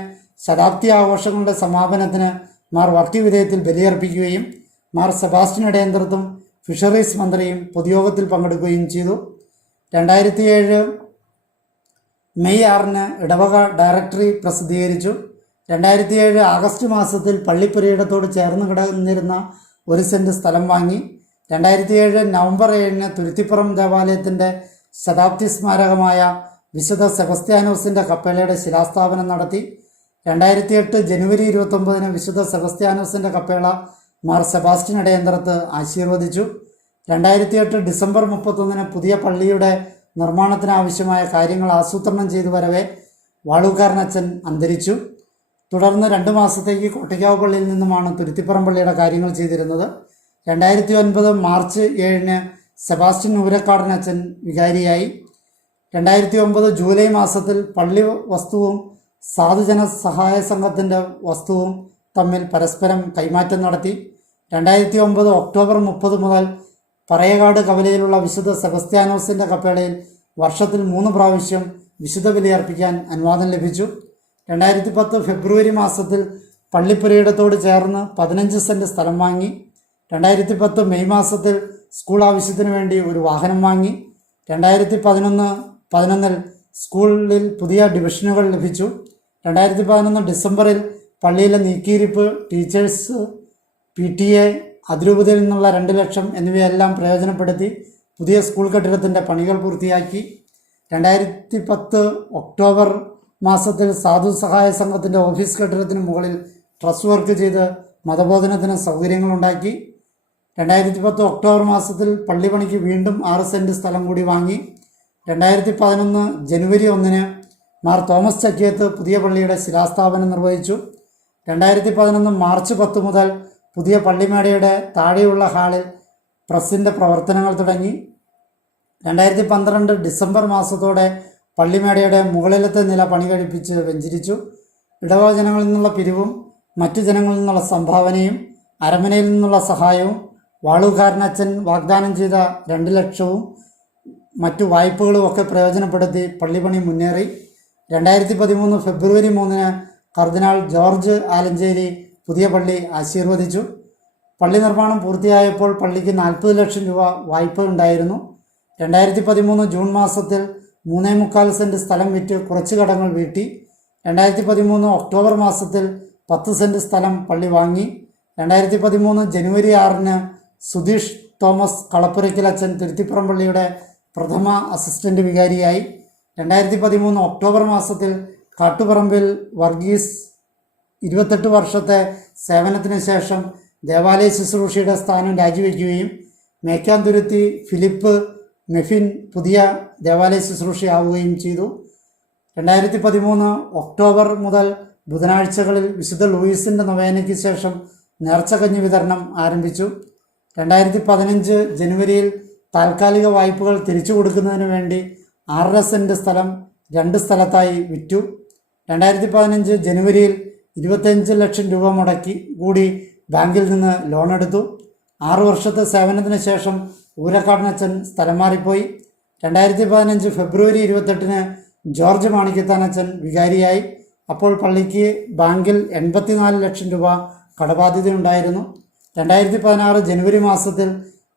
ശതാബ്ദി ആഘോഷങ്ങളുടെ സമാപനത്തിന് മാർ വർക്കി വിധേയത്തിൽ ബലിയർപ്പിക്കുകയും മാർ സെബാസ്റ്റ്യൻ ഇടയന്ത്രത്തും ഫിഷറീസ് മന്ത്രിയും പൊതുയോഗത്തിൽ പങ്കെടുക്കുകയും ചെയ്തു. 2007 മെയ് 6 ഇടവക ഡയറക്ടറി പ്രസിദ്ധീകരിച്ചു. 2007 ആഗസ്റ്റ് മാസത്തിൽ പള്ളിപ്പുരയിടത്തോട് ചേർന്ന് കിടന്നിരുന്ന 1 സെൻറ് സ്ഥലം വാങ്ങി. 2007 നവംബർ 7 തുരുത്തിപ്പുറം ദേവാലയത്തിൻ്റെ ശതാബ്ദി സ്മാരകമായ വിശുദ്ധ സെബസ്ത്യാനോസിൻ്റെ കപ്പേളയുടെ ശിലാസ്ഥാപനം നടത്തി. 2008 ജനുവരി 29 വിശുദ്ധ സെബസ്ത്യാനോസിൻ്റെ കപ്പേള മാർ സെബാസ്റ്റ്യൻ ഇടയന്ത്രത്ത് ആശീർവദിച്ചു. 2008 ഡിസംബർ 31 പുതിയ പള്ളിയുടെ നിർമ്മാണത്തിനാവശ്യമായ കാര്യങ്ങൾ ആസൂത്രണം ചെയ്തു വരവെ വാളൂക്കാരനച്ഛൻ അന്തരിച്ചു. തുടർന്ന് 2 മാസത്തേക്ക് കോട്ടയ്ക്കാവ് പള്ളിയിൽ നിന്നുമാണ് തുരുത്തിപ്പുറം പള്ളിയുടെ കാര്യങ്ങൾ ചെയ്തിരുന്നത്. 2009 മാർച്ച് 7 സെബാസ്റ്റ്യൻ ഊരക്കാടനച്ഛൻ വികാരിയായി. 2009 ജൂലൈ മാസത്തിൽ പള്ളി വസ്തുവും സാധുജന സഹായ സംഘത്തിൻ്റെ വസ്തുവും തമ്മിൽ പരസ്പരം കൈമാറ്റം നടത്തി. 2009 ഒക്ടോബർ 30 മുതൽ പറയകാട് കവലയിലുള്ള വിശുദ്ധ സെബസ്ത്യാനോസിൻ്റെ കപ്പേളയിൽ വർഷത്തിൽ 3 പ്രാവശ്യം വിശുദ്ധ ബലിയർപ്പിക്കാൻ അനുവാദം ലഭിച്ചു. 2010 ഫെബ്രുവരി മാസത്തിൽ പള്ളിപ്പുരയിടത്തോട് ചേർന്ന് 15 സെൻറ് സ്ഥലം വാങ്ങി. 2010 മെയ് മാസത്തിൽ സ്കൂൾ ആവശ്യത്തിന് വേണ്ടി ഒരു വാഹനം വാങ്ങി. 2011 സ്കൂളിൽ പുതിയ ഡിവിഷനുകൾ ലഭിച്ചു. 2011 ഡിസംബറിൽ പള്ളിയിലെ നീക്കിയിരിപ്പ്, ടീച്ചേഴ്സ്, PTA, അതിരൂപതയിൽ നിന്നുള്ള 2 ലക്ഷം എന്നിവയെല്ലാം പ്രയോജനപ്പെടുത്തി പുതിയ സ്കൂൾ കെട്ടിടത്തിൻ്റെ പണികൾ പൂർത്തിയാക്കി. 2010 ഒക്ടോബർ മാസത്തിൽ സാധു സഹായ സംഘത്തിൻ്റെ ഓഫീസ് കെട്ടിടത്തിന് മുകളിൽ ട്രസ് വർക്ക് ചെയ്ത് മതബോധനത്തിന് സൗകര്യങ്ങളുണ്ടാക്കി. 2010 ഒക്ടോബർ മാസത്തിൽ പള്ളി പണിക്ക് വീണ്ടും 6 സെൻറ് സ്ഥലം കൂടി വാങ്ങി. 2011 ജനുവരി 1 മാർ തോമസ് ചക്കിയത്ത് പുതിയ പള്ളിയുടെ ശിലാസ്ഥാപനം നിർവഹിച്ചു. 2011 മാർച്ച് 10 മുതൽ പുതിയ പള്ളിമേടയുടെ താഴെയുള്ള ഹാളിൽ പ്രസ്സിൻ്റെ പ്രവർത്തനങ്ങൾ തുടങ്ങി. 2012 ഡിസംബർ മാസത്തോടെ പള്ളിമേടയുടെ മുകളിലത്തെ നില പണി കഴിപ്പിച്ച് വെഞ്ചരിച്ചു. ഇടവക ജനങ്ങളിൽ നിന്നുള്ള പിരിവും മറ്റു ജനങ്ങളിൽ നിന്നുള്ള സംഭാവനയും അരമനയിൽ നിന്നുള്ള സഹായവും വാളൂക്കാരനച്ഛൻ വാഗ്ദാനം ചെയ്ത 2 ലക്ഷവും മറ്റു വായ്പകളും ഒക്കെ പ്രയോജനപ്പെടുത്തി പള്ളിപ്പണി മുന്നേറി. 2013 ഫെബ്രുവരി 3 കർദിനാൾ ജോർജ് ആലഞ്ചേരി പുതിയ പള്ളി ആശീർവദിച്ചു. പള്ളി നിർമ്മാണം പൂർത്തിയായപ്പോൾ പള്ളിക്ക് 40 ലക്ഷം രൂപ വായ്പ ഉണ്ടായിരുന്നു. 2013 ജൂൺ മാസത്തിൽ 3.25 സെൻറ് സ്ഥലം വിറ്റ് കുറച്ച് കടങ്ങൾ വീട്ടി. 2013 ഒക്ടോബർ മാസത്തിൽ 10 സെൻറ് സ്ഥലം പള്ളി വാങ്ങി. 2013 ജനുവരി 6 സുധീഷ് തോമസ് കളപ്പുരയ്ക്കൽ അച്ഛൻ തുരുത്തിപ്പുറം പള്ളിയുടെ പ്രഥമ അസിസ്റ്റന്റ് വികാരിയായി. 2013 ഒക്ടോബർ മാസത്തിൽ കാട്ടുപറമ്പിൽ വർഗീസ് 28 വർഷത്തെ സേവനത്തിന് ശേഷം ദേവാലയ ശുശ്രൂഷയുടെ സ്ഥാനം രാജിവെക്കുകയും മേക്കാന്തുരുത്തി ഫിലിപ്പ് മെഫിൻ പുതിയ ദേവാലയ ശുശ്രൂഷയാവുകയും ചെയ്തു. 2013 ഒക്ടോബർ മുതൽ ബുധനാഴ്ചകളിൽ വിശുദ്ധ ലൂയിസിൻ്റെ നൊവേനയ്ക്ക് ശേഷം നേർച്ചക്കഞ്ഞി വിതരണം ആരംഭിച്ചു. 2015 ജനുവരിയിൽ താൽക്കാലിക വായ്പകൾ തിരിച്ചു കൊടുക്കുന്നതിന് വേണ്ടി 6.5 സെൻറ് സ്ഥലം 2 സ്ഥലത്തായി വിറ്റു. 2015 ജനുവരിയിൽ 25 ലക്ഷം രൂപ മുടക്കി കൂടി ബാങ്കിൽ നിന്ന് ലോൺ എടുത്തു. 6 വർഷത്തെ സേവനത്തിന് ശേഷം ഊരക്കാടനച്ഛൻ സ്ഥലം മാറിപ്പോയി. 2015 ഫെബ്രുവരി 28 ജോർജ് മാണിക്കത്താനച്ഛൻ വികാരിയായി. അപ്പോൾ പള്ളിക്ക് ബാങ്കിൽ 84 ലക്ഷം രൂപ കടബാധ്യതയുണ്ടായിരുന്നു. 2016 ജനുവരി മാസത്തിൽ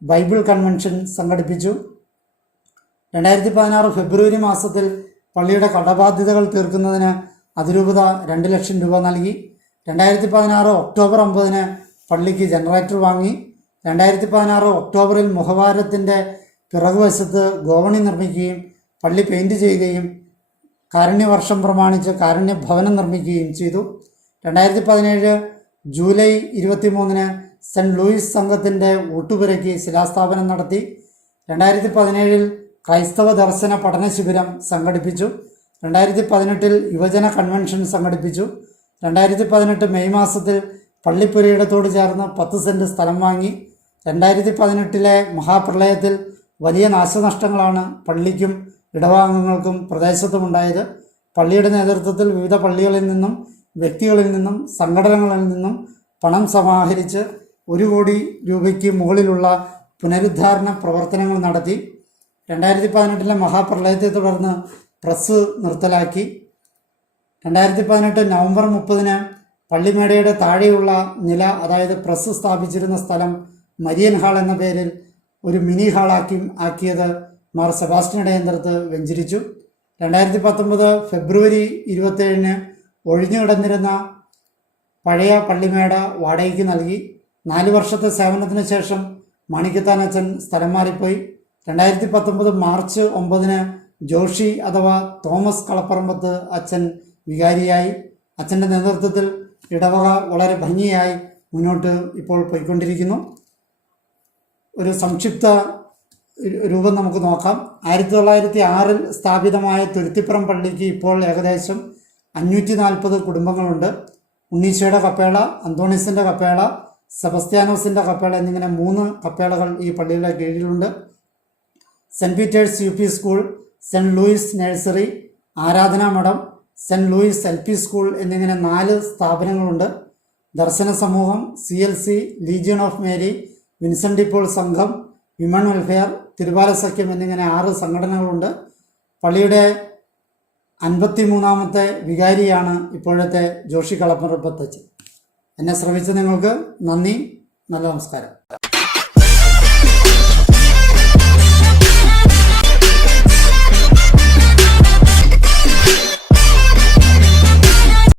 ബൈബിൾ കൺവെൻഷൻ സംഘടിപ്പിച്ചു. 2016 ഫെബ്രുവരി മാസത്തിൽ പള്ളിയുടെ കടബാധ്യതകൾ തീർക്കുന്നതിന് അതിരൂപത 2 ലക്ഷം രൂപ നൽകി. 2016 ഒക്ടോബർ 9 പള്ളിക്ക് ജനറേറ്റർ വാങ്ങി. 2016 ഒക്ടോബറിൽ മുഖവാരത്തിൻ്റെ പിറകുവശത്ത് ഗോവണി നിർമ്മിക്കുകയും പള്ളി പെയിൻറ് ചെയ്യുകയും കാരുണ്യവർഷം പ്രമാണിച്ച് കാരുണ്യ ഭവനം നിർമ്മിക്കുകയും ചെയ്തു. 2017 ജൂലൈ 23 സെൻറ് ലൂയിസ് സംഘത്തിൻ്റെ ഊട്ടുപുരയ്ക്ക് ശിലാസ്ഥാപനം നടത്തി. 2017 ക്രൈസ്തവ ദർശന പഠന ശിബിരം സംഘടിപ്പിച്ചു. 2018 യുവജന കൺവെൻഷൻ സംഘടിപ്പിച്ചു. 2018 മെയ് മാസത്തിൽ പള്ളിപ്പുരയിടത്തോട് ചേർന്ന് 10 സെൻറ് സ്ഥലം വാങ്ങി. 2018 മഹാപ്രളയത്തിൽ വലിയ നാശനഷ്ടങ്ങളാണ് പള്ളിക്കും ഇടവാംഗങ്ങൾക്കും പ്രദേശത്തുമുണ്ടായത്. പള്ളിയുടെ നേതൃത്വത്തിൽ വിവിധ പള്ളികളിൽ നിന്നും വ്യക്തികളിൽ നിന്നും സംഘടനകളിൽ നിന്നും പണം സമാഹരിച്ച് 1 കോടി രൂപയ്ക്ക് മുകളിലുള്ള പുനരുദ്ധാരണ പ്രവർത്തനങ്ങൾ നടത്തി. 2018 മഹാപ്രളയത്തെ തുടർന്ന് പ്രസ് നിർത്തലാക്കി. 2018 നവംബർ 30 പള്ളിമേടയുടെ താഴെയുള്ള നില, അതായത് പ്രസ് സ്ഥാപിച്ചിരുന്ന സ്ഥലം മരിയൻ ഹാൾ എന്ന പേരിൽ ഒരു മിനി ആക്കിയത് മാർ സെബാസ്റ്റ്യൻ ഇടയന്ത്രത്ത് വെഞ്ചരിച്ചു. 2019 ഫെബ്രുവരി 27 ഒഴിഞ്ഞു കിടന്നിരുന്ന പഴയ പള്ളിമേട വാടകയ്ക്ക് നൽകി. 4 വർഷത്തെ സേവനത്തിന് ശേഷം മാണിക്കത്താൻ അച്ഛൻ സ്ഥലം മാറിപ്പോയി. 2019 മാർച്ച് 9 ജോഷി അഥവാ തോമസ് കളപ്പറമ്പത്ത് അച്ഛൻ വികാരിയായി. അച്ഛൻ്റെ നേതൃത്വത്തിൽ ഇടവക വളരെ ഭംഗിയായി മുന്നോട്ട് ഇപ്പോൾ പോയിക്കൊണ്ടിരിക്കുന്നു. ഒരു സംക്ഷിപ്ത രൂപം നമുക്ക് നോക്കാം. 1906 സ്ഥാപിതമായ തുരുത്തിപ്പുറം പള്ളിക്ക് ഇപ്പോൾ ഏകദേശം 540 കുടുംബങ്ങളുണ്ട്. ഉണ്ണീശോയുടെ കപ്പേള, അന്തോണീസിൻ്റെ കപ്പേള, സെബസ്ത്യാനോസിൻ്റെ കപ്പേള എന്നിങ്ങനെ 3 കപ്പേളകൾ ഈ പള്ളിയുടെ കീഴിലുണ്ട്. Saint Peter's UP school, saint Louis nursery, ആരാധനാ മഠം, സെൻറ്റ് ലൂയിസ് LP സ്കൂൾ എന്നിങ്ങനെ 4 സ്ഥാപനങ്ങളുണ്ട്. ദർശന സമൂഹം, CLC, legion of Mary, Vincent ഇപ്പോൾ സംഘം, വിമൺ വെൽഫെയർ, തിരുവാല സഖ്യം എന്നിങ്ങനെ 6 സംഘടനകളുണ്ട്. പള്ളിയുടെ 53ാമത്തെ വികാരിയാണ് ഇപ്പോഴത്തെ ജോഷി കളപ്പറമ്പത്തച്ഛൻ. എന്നെ ശ്രമിച്ച നിങ്ങൾക്ക് നന്ദി. നല്ല നമസ്കാരം.